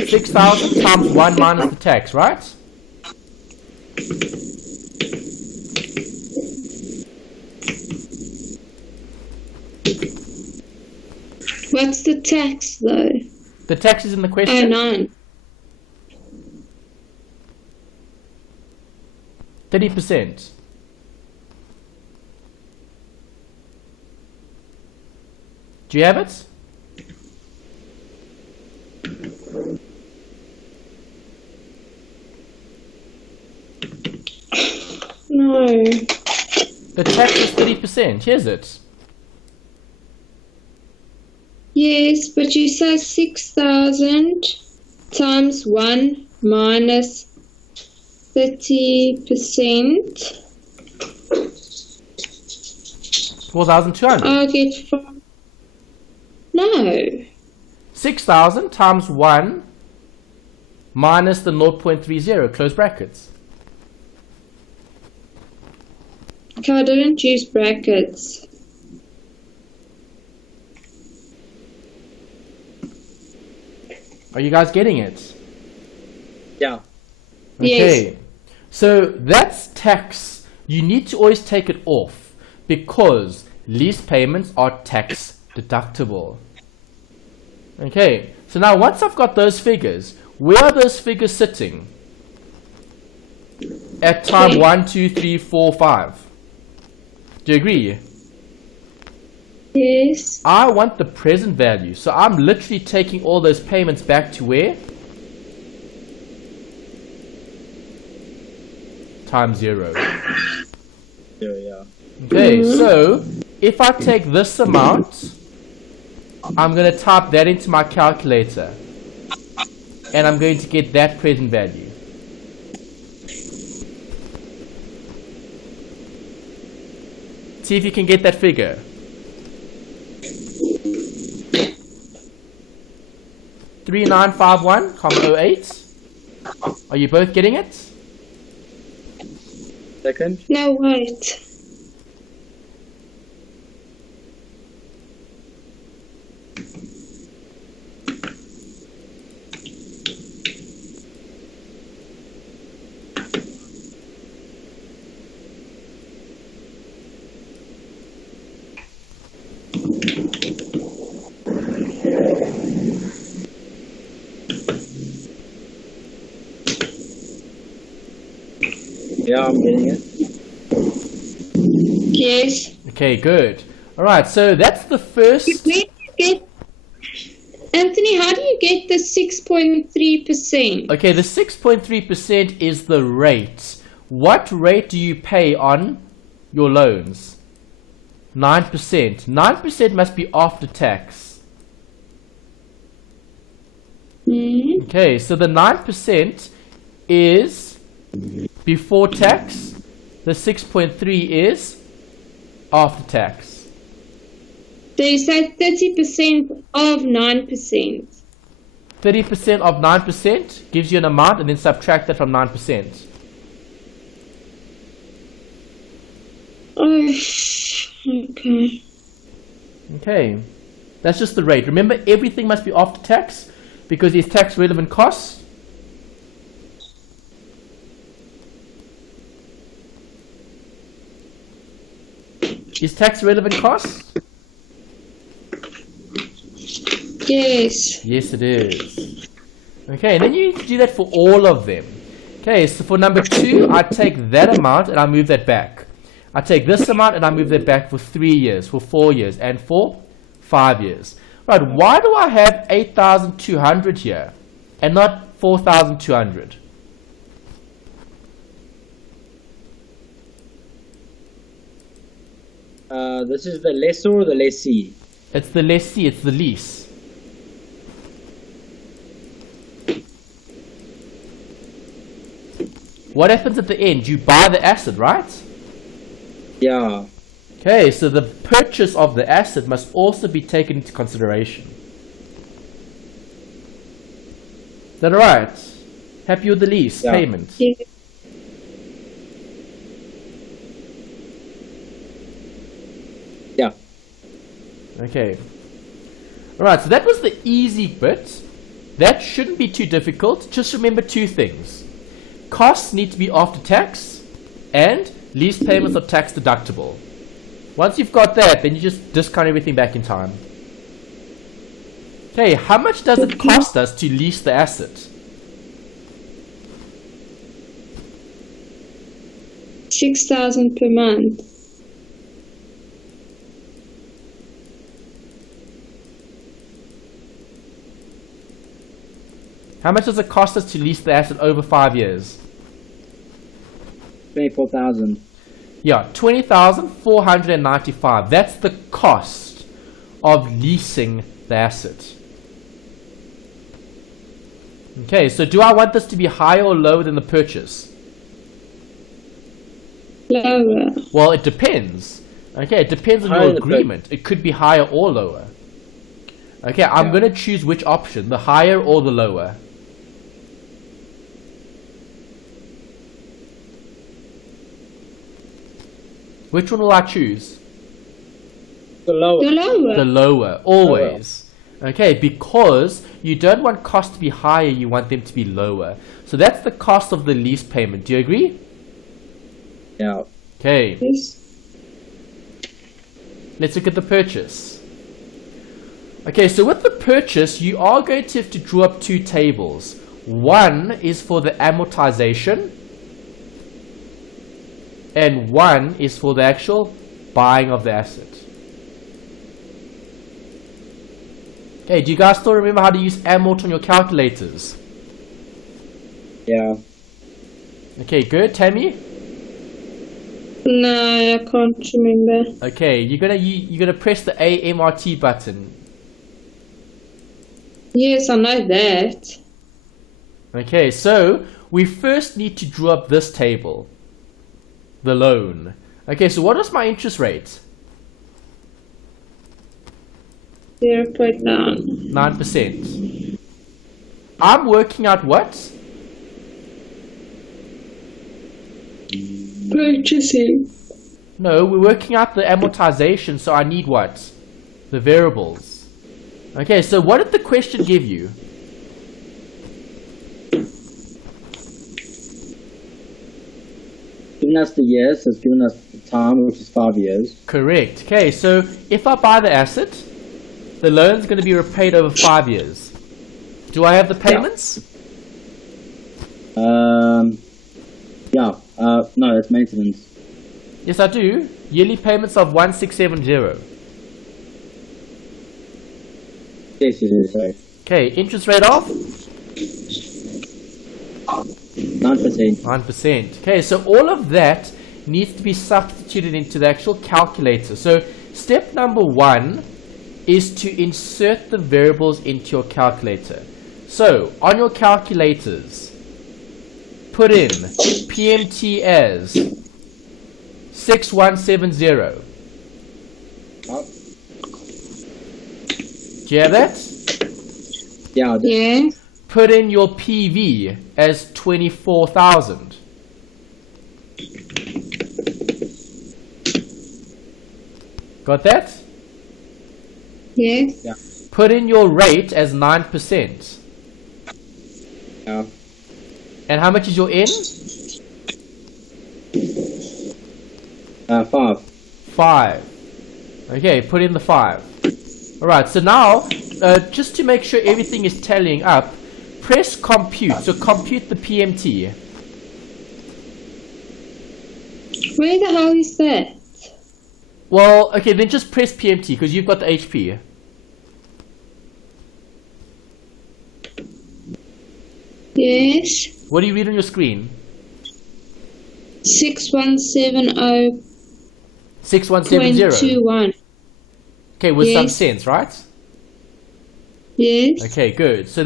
$6,000 times 1 minus the tax, right? What's the tax though? The tax is in the question. 9. 30%. Do you have it? No. The tax is 30%. Here's it. Yes, but you say 6,000 times 1 minus 30%. 4,200. I'll get from... No. 6,000 times 1 minus the 0.30, close brackets. Okay, I didn't use brackets. Are you guys getting it? Yeah. Okay. Yes. So that's tax. You need to always take it off because lease payments are tax deductible. Okay. So now once I've got those figures, where are those figures sitting? At time 1, 2, 3, 4, 5. Do you agree? Yes. I want the present value. So I'm literally taking all those payments back to where? Times 0. Yeah. Okay, so if I take this amount, I'm going to type that into my calculator. And I'm going to get that present value. See if you can get that figure. 3951,08. Are you both getting it? Second. No, wait. Yeah, I'm getting it. Yes. Okay, good. Alright, so that's the first... Where do you get... Anthony, how do you get the 6.3%? Okay, the 6.3% is the rate. What rate do you pay on your loans? 9%. 9% must be after tax. Okay, so the 9% is before tax. The 6.3 is after tax. They say 30% of 9%. 30% of 9% gives you an amount, and then subtract that from 9%. Oh, okay. Okay, that's just the rate. Remember, everything must be after tax because there's tax relevant costs. Is tax relevant costs? Yes. Yes, it is. Okay, and then you need to do that for all of them. Okay, so for number 2, I take that amount and I move that back. I take this amount and I move that back for 3 years, for 4 years, and for 5 years. Right, why do I have 8,200 here and not 4,200? This is the lessor or the lessee? It's the lessee, it's the lease. What happens at the end? You buy the asset, right? Yeah. Okay, so the purchase of the asset must also be taken into consideration. Is that alright? Happy with the lease payment? Yeah. Yeah. Okay. Alright, so that was the easy bit. That shouldn't be too difficult. Just remember 2 things. Costs need to be after tax, and lease payments are tax deductible. Once you've got that, then you just discount everything back in time. Okay, how much does it cost us to lease the asset? $6,000 per month. How much does it cost us to lease the asset over 5 years? 24,000. Yeah, 20,495. That's the cost of leasing the asset. Okay, so do I want this to be higher or lower than the purchase? Lower. Well, it depends. Okay, it depends on Higher your the agreement. It could be higher or lower. Okay, I'm going to choose which option, the higher or the lower. Which one will I choose? The lower. The lower. The lower, always. Okay, because you don't want costs to be higher, you want them to be lower. So that's the cost of the lease payment. Do you agree? Yeah. Okay, Yes. let's look at the purchase. Okay, so with the purchase, you are going to have to draw up 2 tables. One is for the amortization, and one is for the actual buying of the asset. Okay, do you guys still remember how to use amort on your calculators? Yeah. Okay, good. Tammy? No, I can't remember. Okay, you're gonna press the AMRT button. Yes, I know that. Okay, so we first need to draw up this table. The loan. Okay, so what is my interest rate? 0.9. 9%. I'm working out what? Purchasing. No, we're working out the amortization, so I need what? The variables. Okay, so what did the question give you? Given us the years, so it's given us the time, which is 5 years. Correct. Okay, so if I buy the asset, the loan's going to be repaid over 5 years. Do I have the payments? Yeah. No, it's maintenance. Yes, I do. Yearly payments of 1670. Yes, it is. Sorry. Okay, interest rate of 9%. 9%. Okay, so all of that needs to be substituted into the actual calculator. So step number 1 is to insert the variables into your calculator. So on your calculators, put in PMT as 6170. Do you have that? Yeah. Yeah. Put in your PV as 24,000. Got that? Yes. Yeah. Put in your rate as 9%. Yeah. And how much is your N? 5. 5. Okay, put in the 5. Alright, so now, just to make sure everything is tallying up, press compute. So compute the PMT. Where the hell is that? Well, okay, then just press PMT because you've got the HP. Yes. What do you read on your screen? 6170.21. 6170. Okay, with some Yes. sense, right? Yes. Okay, good. So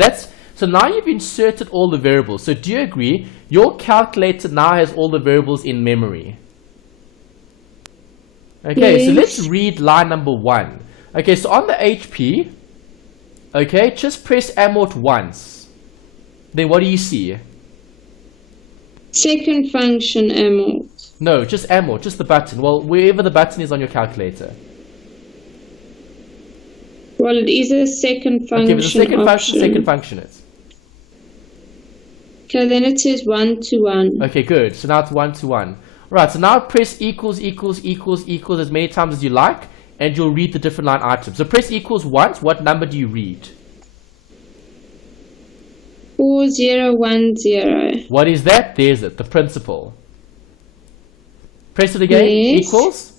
now you've inserted all the variables. So do you agree? Your calculator now has all the variables in memory. Okay, so Yes. let's read line number 1. Okay, so on the HP, okay, just press amort once. Then what do you see? Second function amort. No, just amort, just the button. Well, wherever the button is on your calculator. Well, it is a second function. Okay, but the second option. function, second function is. Okay, then it says 1-to-1. Okay, good. So now it's 1-to-1. Right, so now press equals as many times as you like, and you'll read the different line items. So press equals once. What number do you read? 4010. What is that? There's it, the principal. Press it again. Yes. Equals.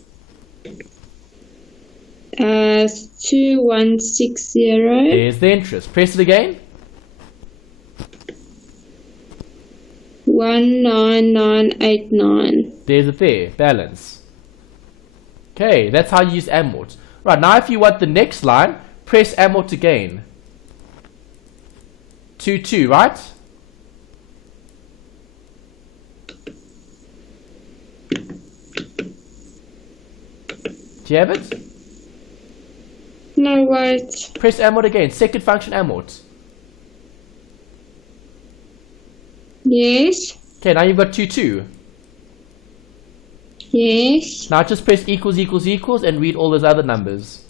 2160. There's the interest. Press it again. 19989. There's it there. Balance. Okay, that's how you use amort. Right, now if you want the next line, press amort again. 2, right? Do you have it? No, wait. Press amort again. Second function amort. Yes. Okay, now you've got 2. Yes. Now just press equals and read all those other numbers.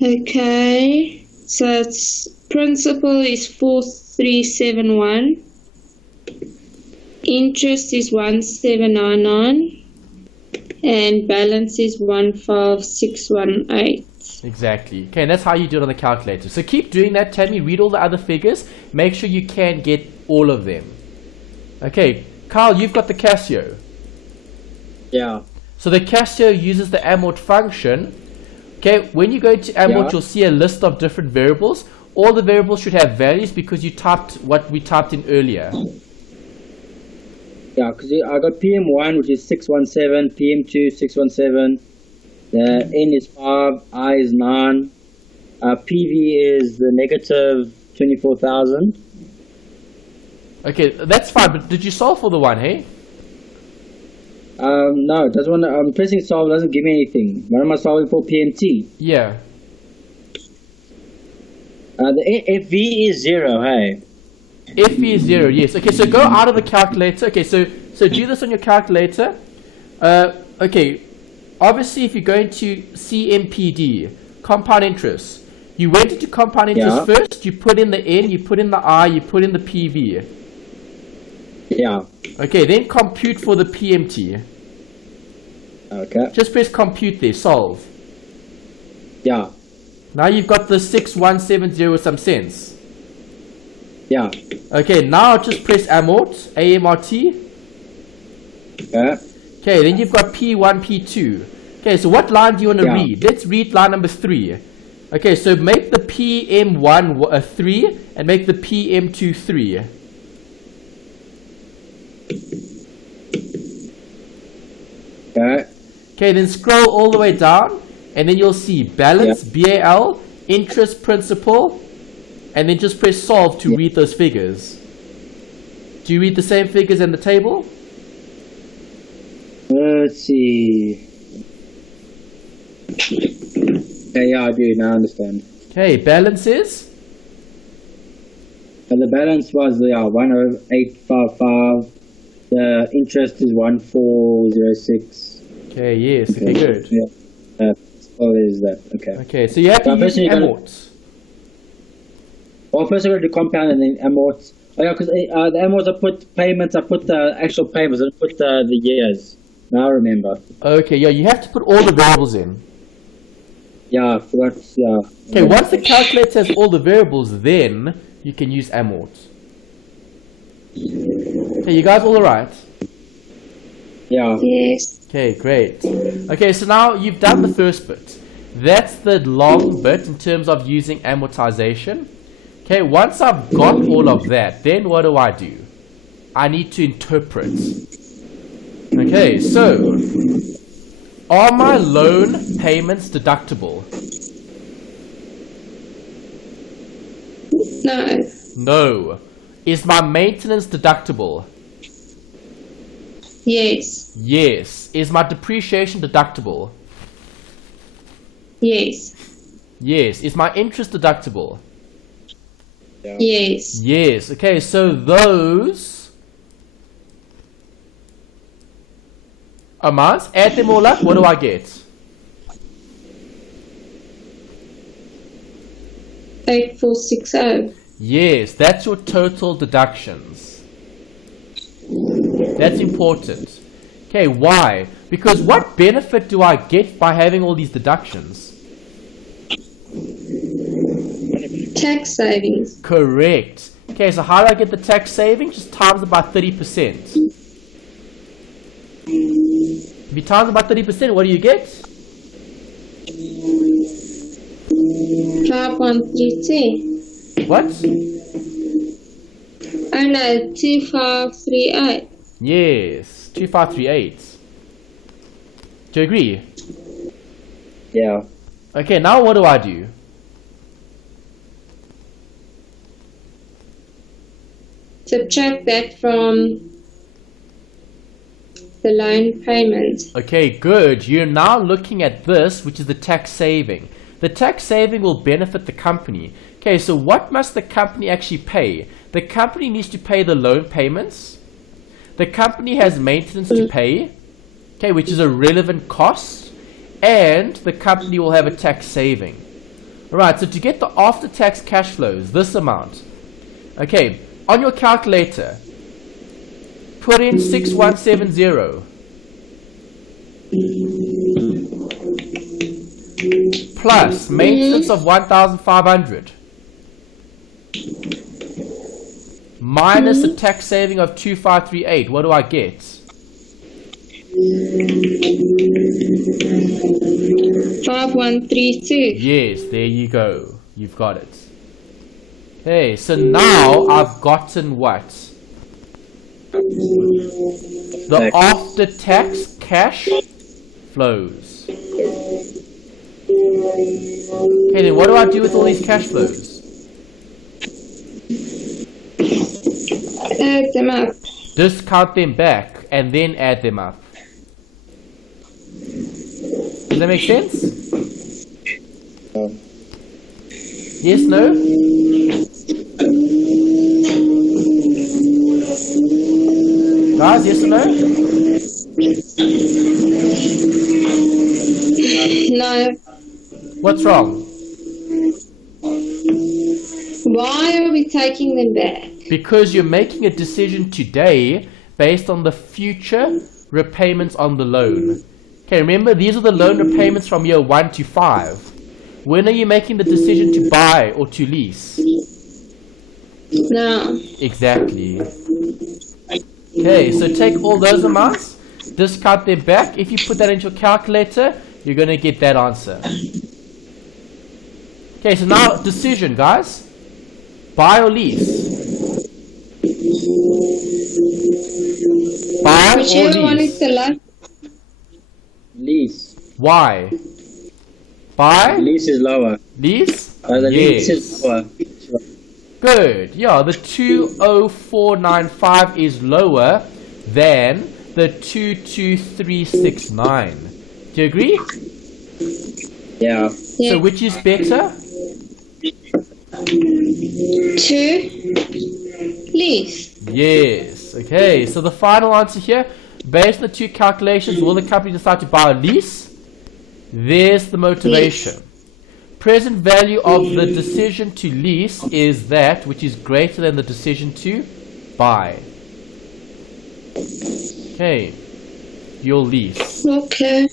Okay. So it's principal is 4371. Interest is 1799. And balance is 15618. Exactly. Okay, and that's how you do it on the calculator. So keep doing that, Tammy. Read all the other figures. Make sure you can get all of them. Okay, Carl, you've got the Casio. Yeah. So the Casio uses the amort function. Okay, when you go to amort, Yeah. you'll see a list of different variables. All the variables should have values because you typed what we typed in earlier. Yeah, because I got PM1, which is 617, PM2, 617. The N is 5, I is 9. PV is the negative 24,000. Okay, that's fine, but did you solve for the one, hey? No, it doesn't want to, I'm pressing solve, it doesn't give me anything. What am I solving for? PMT. Yeah. The FV is 0, hey? FV is 0, yes. Okay, so go out of the calculator. Okay, so do this on your calculator. Okay, obviously if you're going to CMPD, compound interest, you went into compound interest first, you put in the N, you put in the I, you put in the PV. Yeah. Okay, then compute for the PMT. Okay. Just press compute there, solve. Yeah. Now you've got the 6170 with some sense. Yeah. Okay, now just press amort, AMRT. Okay. Okay, then you've got P1, P2. Okay, so what line do you want to read? Let's read line number 3. Okay, so make the PM1 3 and make the PM2 3. Okay. Okay, then scroll all the way down and then you'll see balance, BAL, interest, principal, and then just press solve to read those figures. Do you read the same figures in the table? Let's see. Okay, yeah, I do. Now I understand. Okay, balance is? And the balance was 10855. The interest is 1406. Okay, yes, okay, good. Yeah. What is that? Okay. Okay, so you have to use amort. Well, first I got to do compound and then amort. Oh yeah, because the amort I put payments, I put the actual payments, I didn't put the years. Now I remember. Okay, yeah, you have to put all the variables in. Yeah, I forgot. Yeah. Okay, once the calculator has all the variables, then you can use amort. Okay, you guys all alright? Yeah. Yes. Okay, great. Okay, so now you've done the first bit. That's the long bit in terms of using amortization. Okay, once I've got all of that, then what do? I need to interpret. Okay, so are my loan payments deductible? No. No. Is my maintenance deductible? Yes. Yes. Is my depreciation deductible? Yes. Yes. Is my interest deductible? Yeah. Yes. Yes. Okay, so those amounts, add them all up, what do I get? 8460. Yes, that's your total deductions. That's important. Okay, why? Because what benefit do I get by having all these deductions? Tax savings. Correct. Okay, so how do I get the tax savings? Just times it by 30%. If you times it by 30%, what do you get? 5132. What? Oh no, 2538. Yes, 2538. Do you agree? Yeah. Okay, now what do I do? Subtract that from the loan payment. Okay, good. You're now looking at this, which is the tax saving. The tax saving will benefit the company. Okay, so what must the company actually pay? The company needs to pay the loan payments. The company has maintenance to pay, okay, which is a relevant cost, and the company will have a tax saving. Alright, so to get the after-tax cash flows, this amount. Okay, on your calculator, put in 6170 plus maintenance of 1,500 minus a tax saving of 2538. What do I get? 5132. Yes, there you go. You've got it. Okay, so now I've gotten what? The after-tax cash flows. Okay, then what do I do with all these cash flows? Add them up. Discount them back and then add them up. Does that make sense? Yes, no? Guys, yes or no? No. What's wrong? Why are we taking them back? Because you're making a decision today based on the future repayments on the loan. Okay, remember, these are the loan repayments from year 1 to 5. When are you making the decision to buy or to lease? No. Exactly. Okay, so take all those amounts, discount them back. If you put that into your calculator, you're going to get that answer. Okay, so now decision, guys. Buy or lease? Buy or Whichever one is lease? the low. Lease. Why? Buy? Lease is lower. Lease? The lease Yes. is lower. Good. Yeah, the 20495 is lower than the 22369. Do you agree? Yeah. So which is better? To lease. Yes. Okay, so the final answer here, based on the two calculations, will the company decide to buy or lease? There's the motivation. Yes. Present value of the decision to lease is that which is greater than the decision to buy. Okay, you'll lease. Okay.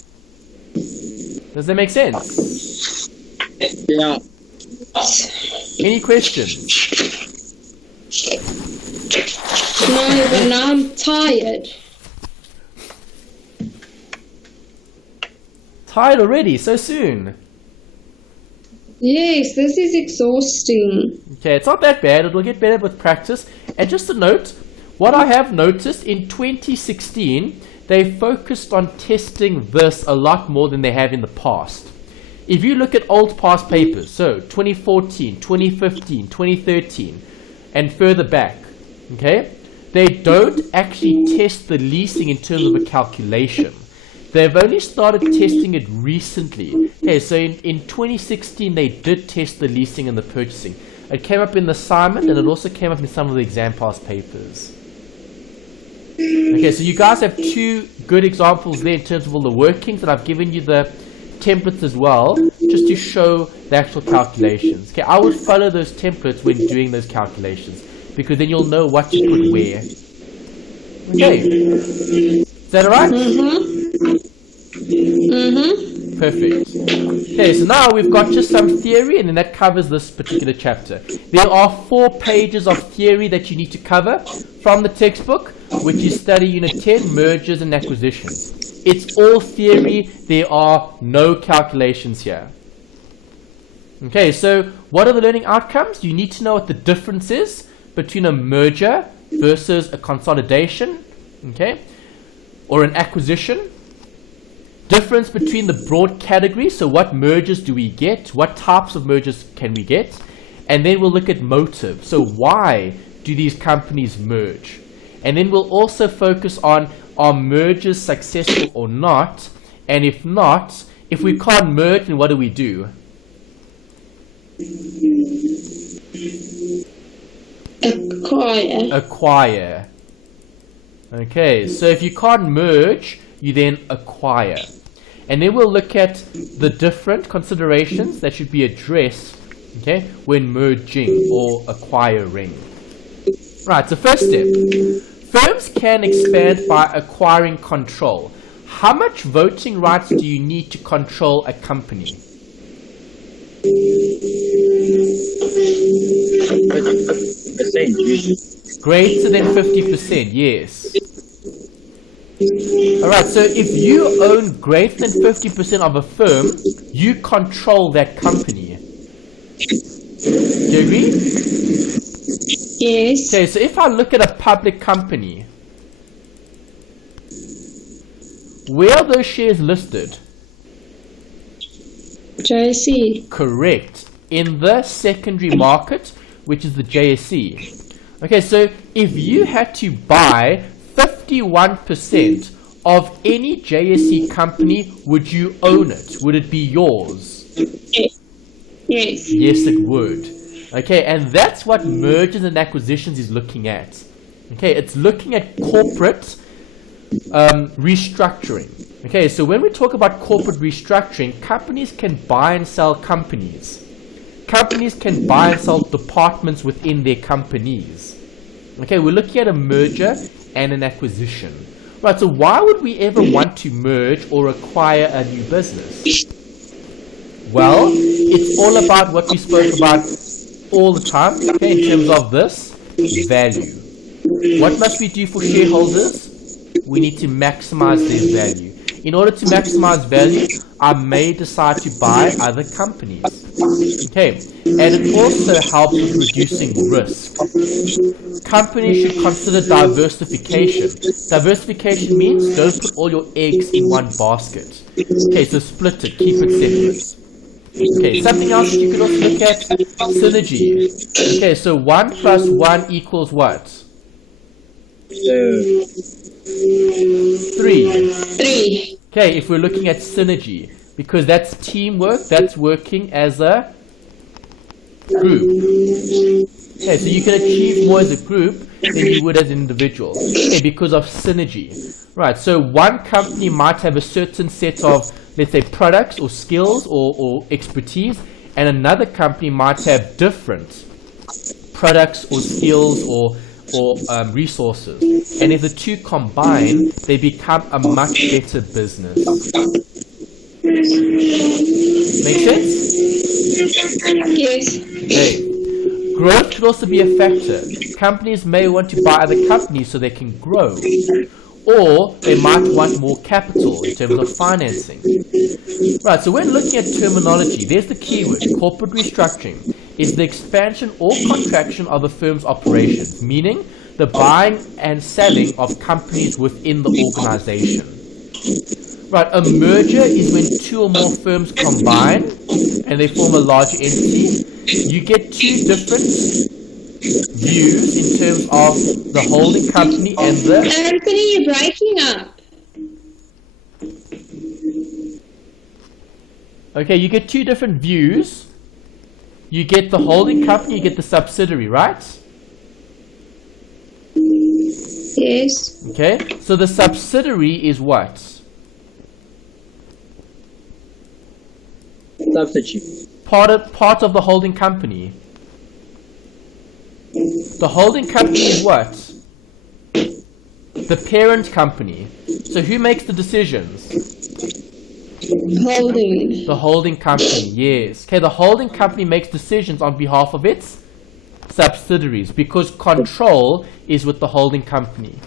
Does that make sense? Yeah. Any questions? No, but now I'm tired. Tired already? So soon? Yes, this is exhausting. Okay, it's not that bad. It'll get better with practice. And just a note, what I have noticed in 2016, they focused on testing this a lot more than they have in the past. If you look at old past papers, so 2014, 2015, 2013, and further back, okay, they don't actually test the leasing in terms of a calculation. They've only started testing it recently. Okay, so in 2016, they did test the leasing and the purchasing. It came up in the assignment, and it also came up in some of the exam pass papers. Okay, so you guys have two good examples there in terms of all the workings, and I've given you the templates as well, just to show the actual calculations. Okay, I would follow those templates when doing those calculations, because then you'll know what to put where. Okay, is that alright? Perfect. Okay, so now we've got just some theory, and then that covers this particular chapter. There are 4 pages of theory that you need to cover from the textbook, which is Study Unit 10, Mergers and Acquisitions. It's all theory. There are no calculations here. Okay, so what are the learning outcomes? You need to know what the difference is between a merger versus a consolidation, okay, or an acquisition. Difference between the broad categories, so what mergers do we get, what types of mergers can we get, and then we'll look at motive, so why do these companies merge, and then we'll also focus on, are mergers successful or not, and if not, if we can't merge, then what do we do? Acquire. Okay, so if you can't merge, you then acquire. And then we'll look at the different considerations that should be addressed, okay, when merging or acquiring. Right, so first step. Firms can expand by acquiring control. How much voting rights do you need to control a company? 50%. Greater than 50%, yes. Alright, so if you own greater than 50% of a firm, you control that company. Do you agree? Yes. Okay, so if I look at a public company, where are those shares listed? JSE. Correct. In the secondary market, which is the JSE. Okay, so if you had to buy 51% of any JSE company, would you own it? Would it be yours? Yes. Yes, it would. Okay, and that's what mergers and acquisitions is looking at. Okay, it's looking at corporate restructuring. Okay, so when we talk about corporate restructuring, companies can buy and sell companies. Companies can buy and sell departments within their companies. Okay, we're looking at a merger and an acquisition. Right, so why would we ever want to merge or acquire a new business? Well, it's all about what we spoke about all the time, okay, in terms of this, value. What must we do for shareholders? We need to maximize their value. In order to maximize value, I may decide to buy other companies. Okay, and it also helps with reducing risk. Companies should consider diversification. Diversification means don't put all your eggs in one basket. Okay, so split it, keep it separate. Okay, something else that you can also look at, synergy. Okay, so 1 plus 1 equals what? 3. 3. Okay, if we're looking at synergy, because that's teamwork, that's working as a group. Okay, so you can achieve more as a group than you would as an individual, okay, because of synergy. Right, so one company might have a certain set of, let's say, products or skills or expertise, and another company might have different products or skills or resources. And if the two combine, they become a much better business. Make sense? Yes. Okay. Growth could also be a factor. Companies may want to buy other companies so they can grow. Or they might want more capital in terms of financing. Right, so when looking at terminology, there's the keyword. Corporate restructuring is the expansion or contraction of a firm's operations, meaning the buying and selling of companies within the organization. Right, a merger is when two or more firms combine and they form a larger entity. You get two different views in terms of the holding company and the... Anthony, you're breaking up. Okay, you get two different views. You get the holding company, you get the subsidiary, right? Yes. Okay, so the subsidiary is what? Substitute. Part of the holding company. The holding company is what? The parent company. So who makes the decisions? Holding. The holding company, yes. Okay, the holding company makes decisions on behalf of its subsidiaries because control is with the holding company.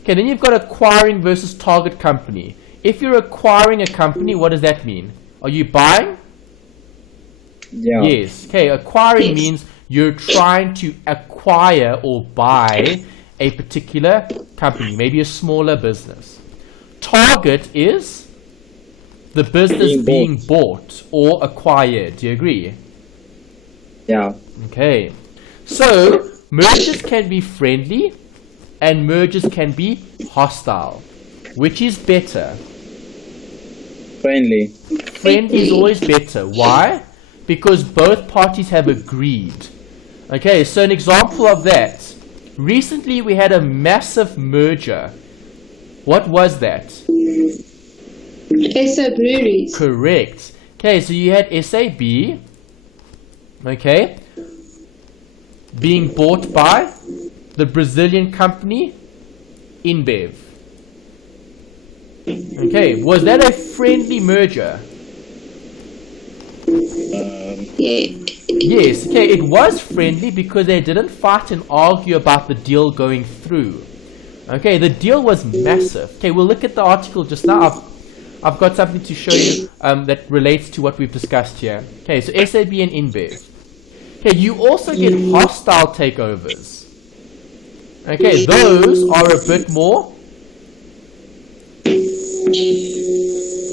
Okay, then you've got acquiring versus target company. If you're acquiring a company, what does that mean? Are you buying? Yeah. Yes. Okay, acquiring Yes. means you're trying to acquire or buy a particular company, maybe a smaller business. Target is the business being bought or acquired. Do you agree? Yeah. Okay. So, mergers can be friendly and mergers can be hostile. Which is better? Friendly. Friendly is always better. Why? Because both parties have agreed. Okay, so an example of that. Recently we had a massive merger. What was that? SA Breweries. Correct. Okay, so you had SAB, okay, being bought by the Brazilian company InBev. Okay, was that a friendly merger? Yeah. Yes, okay, it was friendly because they didn't fight and argue about the deal going through. Okay, the deal was massive. Okay, we'll look at the article just now. I've got something to show you that relates to what we've discussed here. Okay, so SAB and InBev. Okay, you also get hostile takeovers. Okay, those are a bit more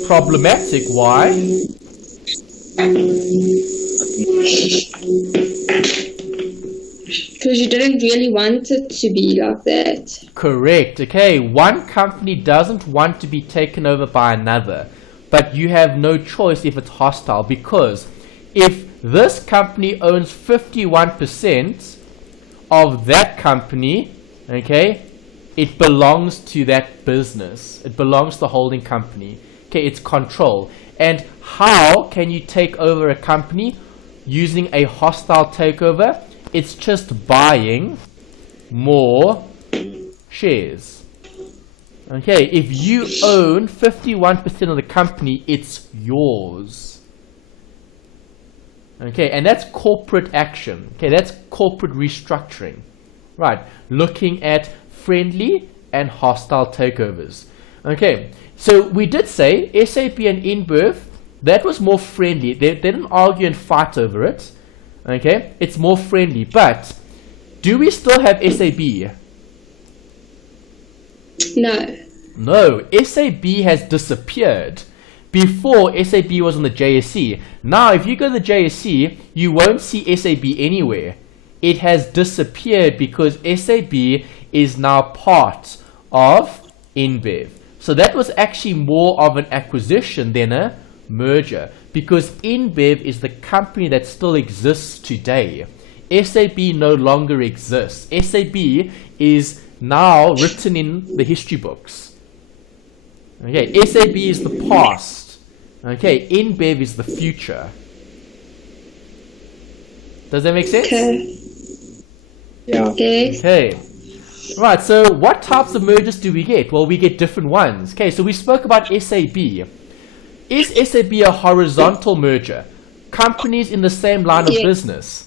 problematic. Why? Because you didn't really want it to be like that. Correct. Okay, one company doesn't want to be taken over by another, but you have no choice if it's hostile, because if this company owns 51% of that company, okay, it belongs to that business. It belongs to the holding company. Okay, it's control. And how can you take over a company using a hostile takeover? It's just buying more shares. Okay, if you own 51% of the company, it's yours. Okay, and that's corporate action. Okay, that's corporate restructuring. Right, looking at friendly and hostile takeovers. Okay, so we did say SAP and InBev, that was more friendly. They didn't argue and fight over it. Okay, it's more friendly. But do we still have SAB? No. No, SAB has disappeared. Before, SAB was on the JSE. Now, if you go to the JSE, you won't see SAB anywhere. It has disappeared because SAB is now part of InBev. So that was actually more of an acquisition than a merger because InBev is the company that still exists today. SAB no longer exists. SAB is now written in the history books. Okay, SAB is the past. Okay, InBev is the future. Does that make sense? Okay. Yeah. Okay. Okay. Right, so what types of mergers do we get? Well, we get different ones. Okay, so we spoke about SAB. Is SAB a horizontal merger? Companies in the same line of Yes. business?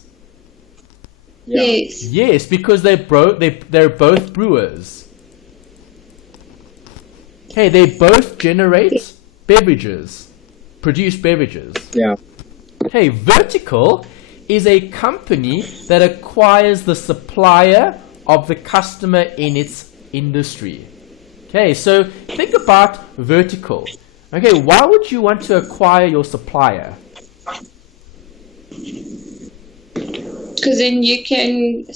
Yeah. Yes. Yes, because they're both brewers. Okay, they both generate beverages, produce beverages. Yeah. Okay, vertical is a company that acquires the supplier of the customer in its industry. Okay, so think about vertical. Okay, why would you want to acquire your supplier? Because then you can,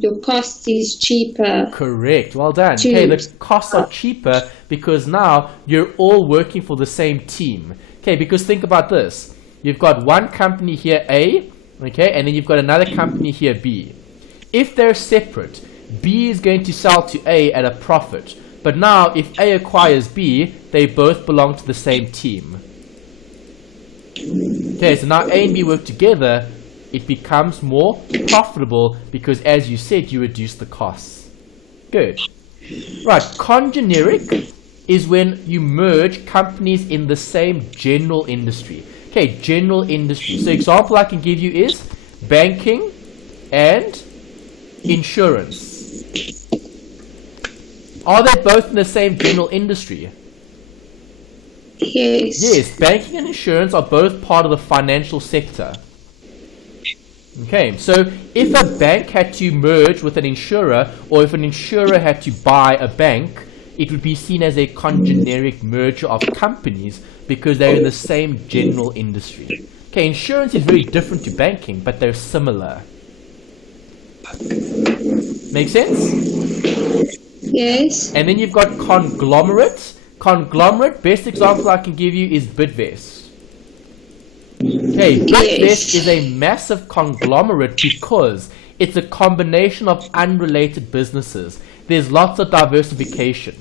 your cost is cheaper. Correct, well done. Okay, the costs are cheaper because now you're all working for the same team. Okay, because think about this. You've got one company here, A, okay, and then you've got another company here, B. If they're separate, B is going to sell to A at a profit. But now, if A acquires B, they both belong to the same team. Okay, so now A and B work together, it becomes more profitable because, as you said, you reduce the costs. Good. Right, congeneric is when you merge companies in the same general industry. Okay, general industry. So example I can give you is banking and insurance. Are they both in the same general industry? Yes. Yes, banking and insurance are both part of the financial sector. Okay, so if a bank had to merge with an insurer, or if an insurer had to buy a bank, it would be seen as a congeneric merger of companies because they're in the same general industry. Okay, insurance is very different to banking, but they're similar. Make sense? Yes. And then you've got conglomerate. Conglomerate, best example I can give you is Bidvest. Okay, Bidvest is a massive conglomerate because it's a combination of unrelated businesses. There's lots of diversification.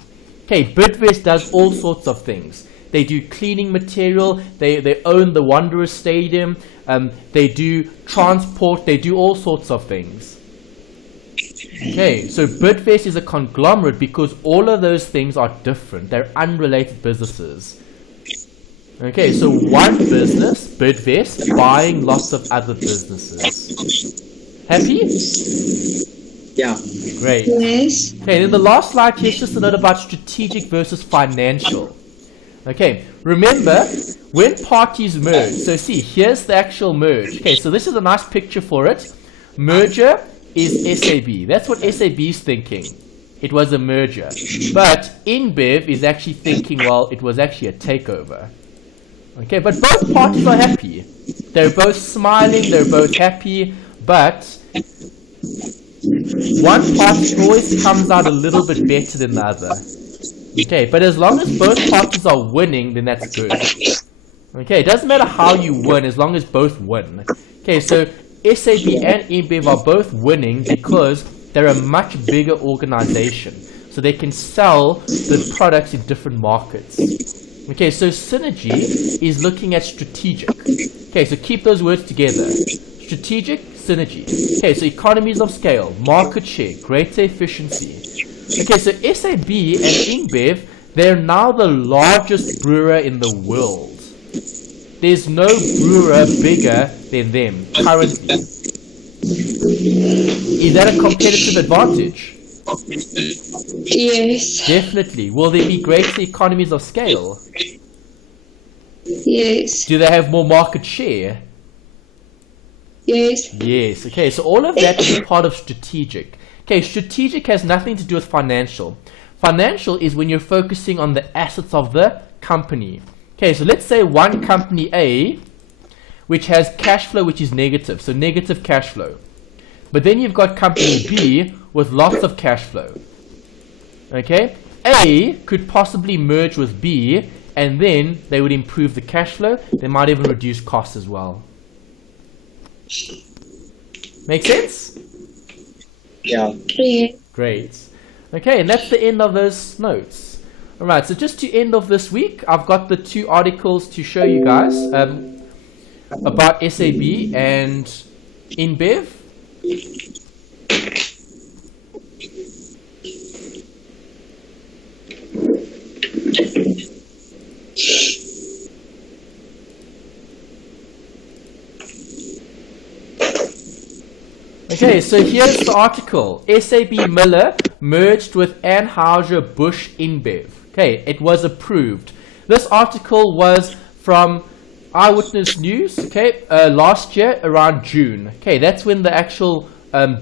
Okay, Bidvest does all sorts of things. They do cleaning material, they own the Wanderers Stadium, they do transport, they do all sorts of things. Okay, so Bidvest is a conglomerate because all of those things are different. They're unrelated businesses. Okay, so one business, Bidvest, buying lots of other businesses. Happy? Yeah. Great. Yes. Okay, then the last slide here is just a note about strategic versus financial. Okay, remember, when parties merge, so see, here's the actual merge. Okay, so this is a nice picture for it. Merger is SAB. That's what SAB is thinking. It was a merger. But InBev is actually thinking, well, it was actually a takeover. Okay, but both parties are happy. They're both smiling, they're both happy, but one party always comes out a little bit better than the other. Okay, but as long as both parties are winning, then that's good. Okay, it doesn't matter how you win, as long as both win. Okay, so SAB and InBev are both winning because they're a much bigger organization. So they can sell the products in different markets. Okay, so synergy is looking at strategic. Okay, so keep those words together. Strategic, synergy. Okay, so economies of scale, market share, greater efficiency. Okay, so SAB and InBev, they're now the largest brewer in the world. There's no brewer bigger than them currently. Is that a competitive advantage? Yes. Definitely. Will there be greater economies of scale? Yes. Do they have more market share? Yes. Yes. Okay, so all of that is part of strategic. Okay, strategic has nothing to do with financial. Financial is when you're focusing on the assets of the company. Okay, so let's say one company A, which has cash flow which is negative, so negative cash flow. But then you've got company B with lots of cash flow. Okay, A could possibly merge with B and then they would improve the cash flow. They might even reduce costs as well. Make sense? Yeah. Yeah. Great. Okay, and that's the end of those notes. Alright, so just to end of this week, I've got the 2 articles to show you guys about SAB and InBev. Okay, so here's the article. SAB Miller merged with Anheuser-Busch InBev. Okay, it was approved. This article was from Eyewitness News, okay, last year around June. Okay, that's when the actual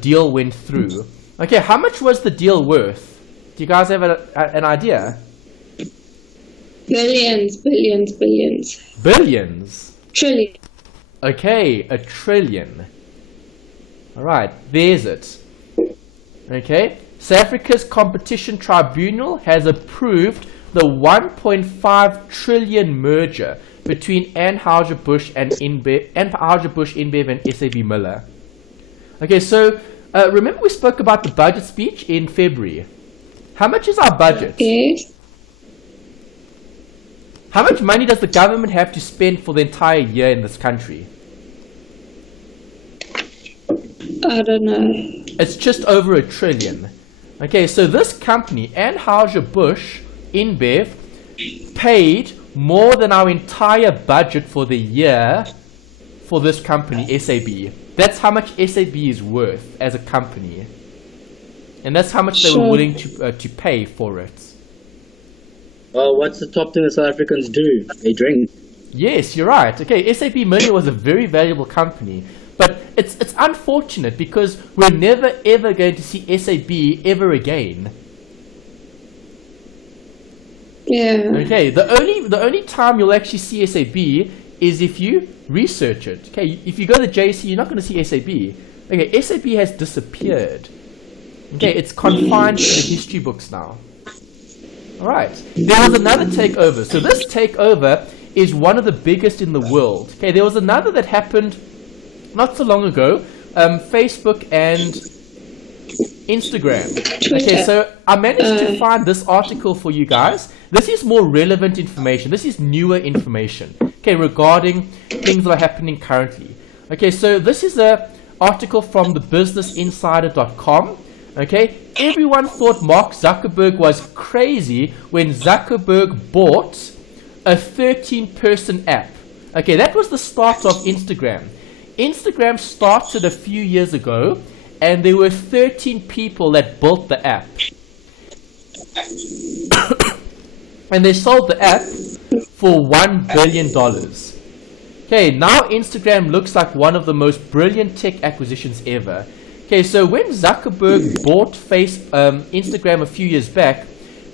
deal went through. Okay, how much was the deal worth? Do you guys have an idea? Billions. Billions? Trillion. Okay, $1 trillion. Alright, there's it. Okay, South Africa's Competition Tribunal has approved the 1.5 trillion merger between Anheuser-Busch and Anheuser-Busch InBev and SAB Miller. Okay, so remember we spoke about the budget speech in February. How much is our budget? Yes. How much money does the government have to spend for the entire year in this country? I don't know. It's just over $1 trillion. Okay, so this company, Anheuser-Busch InBev, paid more than our entire budget for the year for this company, SAB. That's how much SAB is worth as a company. And that's how much they were willing to pay for it. Well, what's the top thing that South Africans do? They drink. Yes, you're right. Okay, SAB Miller was a very valuable company. But it's unfortunate because we're never ever going to see SAB ever again. Yeah. Okay, the only time you'll actually see SAB is if you research it. Okay, if you go to JC, you're not going to see SAB. Okay, SAB has disappeared. Okay, it's confined to the history books now. Alright, there was another takeover. So this takeover is one of the biggest in the world. Okay, there was another that happened not so long ago, Facebook and Instagram. Okay, so I managed to find this article for you guys. This is more relevant information. This is newer information, okay, regarding things that are happening currently. Okay, so this is an article from thebusinessinsider.com. Okay, everyone thought Mark Zuckerberg was crazy when Zuckerberg bought a 13-person app. Okay, that was the start of Instagram. Instagram started a few years ago, and there were 13 people that built the app. And they sold the app for $1 billion. Okay, now Instagram looks like one of the most brilliant tech acquisitions ever. Okay, so when Zuckerberg bought Instagram a few years back,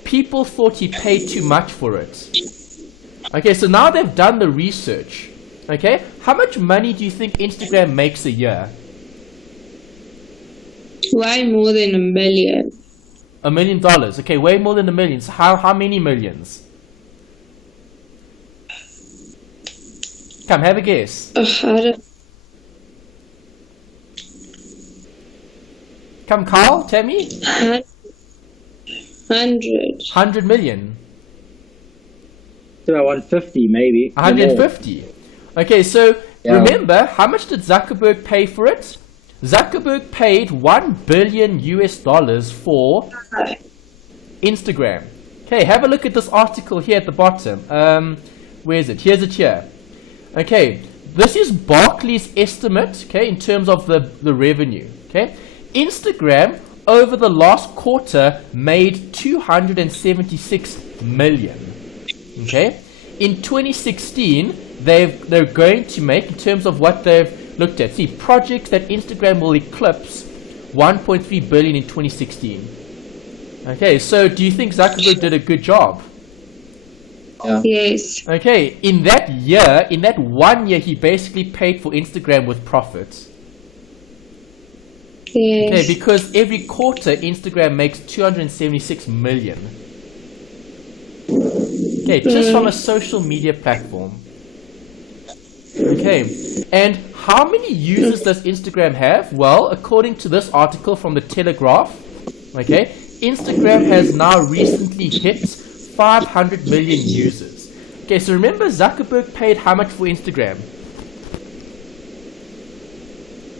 people thought he paid too much for it. Okay, so now they've done the research. Okay, how much money do you think Instagram makes a year? Way more than $1 million. $1 million. Okay, way more than $1 million. So how many millions? Come, have a guess. I don't. Come, Carl, Tammy. 100. 100 million. It's about 150 maybe. 150. Okay, so remember, how much did Zuckerberg pay for it? Zuckerberg paid $1 billion for Instagram. Okay, have a look at this article here at the bottom. Where is it? Here's it here. Okay, this is Barclays' estimate, okay, in terms of the revenue. Okay, Instagram over the last quarter made 276 million. Okay, in 2016 they're going to make, in terms of what they've looked at, see, projects that Instagram will eclipse 1.3 billion in 2016. Okay, so do you think Zuckerberg did a good job? Yeah. Yes. Okay, in that year, in that 1 year, he basically paid for Instagram with profits. Yes. Okay, because every quarter Instagram makes 276 million. Okay, just from a social media platform. Okay, and how many users does Instagram have? Well, according to this article from the Telegraph, okay, Instagram has now recently hit 500 million users. Okay, so remember Zuckerberg paid how much for Instagram?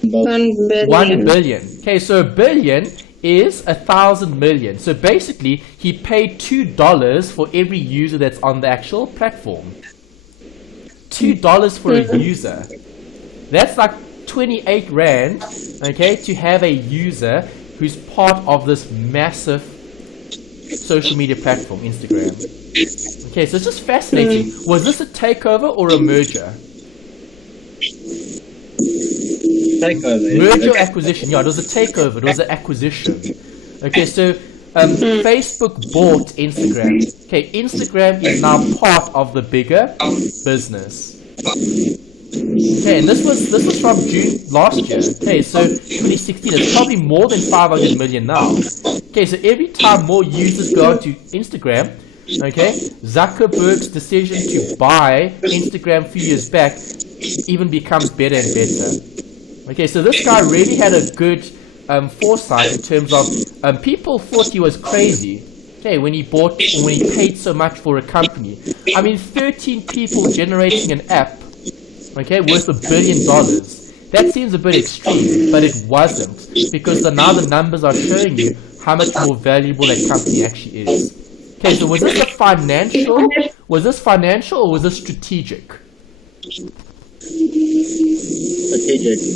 1 billion. 1 billion. Okay, so a billion is 1,000 million. So basically, he paid $2 for every user that's on the actual platform. $2 for a user. That's like 28 Rand, okay, to have a user who's part of this massive social media platform, Instagram. Okay, so it's just fascinating. Was this a takeover or a merger? Takeover. Merger or acquisition? Yeah, it was a takeover. It was an acquisition. Okay, so Facebook bought Instagram. Okay, Instagram is now part of the bigger business. Okay, and this was from June last year. Okay, so 2016. It's probably more than 500 million now. Okay, so every time more users go onto Instagram, okay, Zuckerberg's decision to buy Instagram a few years back even becomes better and better. Okay, so this guy really had a good foresight in terms of people thought he was crazy. Okay, when he paid so much for a company. I mean, 13 people generating an app, okay, worth $1 billion. That seems a bit extreme, but it wasn't, because now the numbers are showing you how much more valuable that company actually is. Okay, so was this financial or was this strategic? Strategic.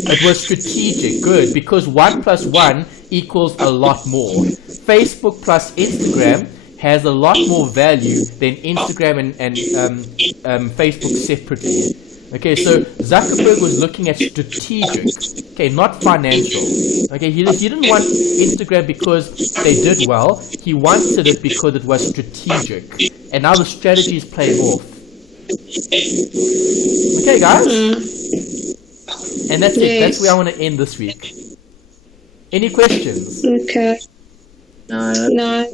It was strategic, good, because 1 + 1 equals a lot more. Facebook plus Instagram has a lot more value than Instagram and Facebook separately. Okay, so Zuckerberg was looking at strategic, okay, not financial. Okay, he didn't want Instagram because they did well. He wanted it because it was strategic. And now the strategy is playing off. Okay, guys? And that's it. That's where I want to end this week. Any questions? Okay. No. No.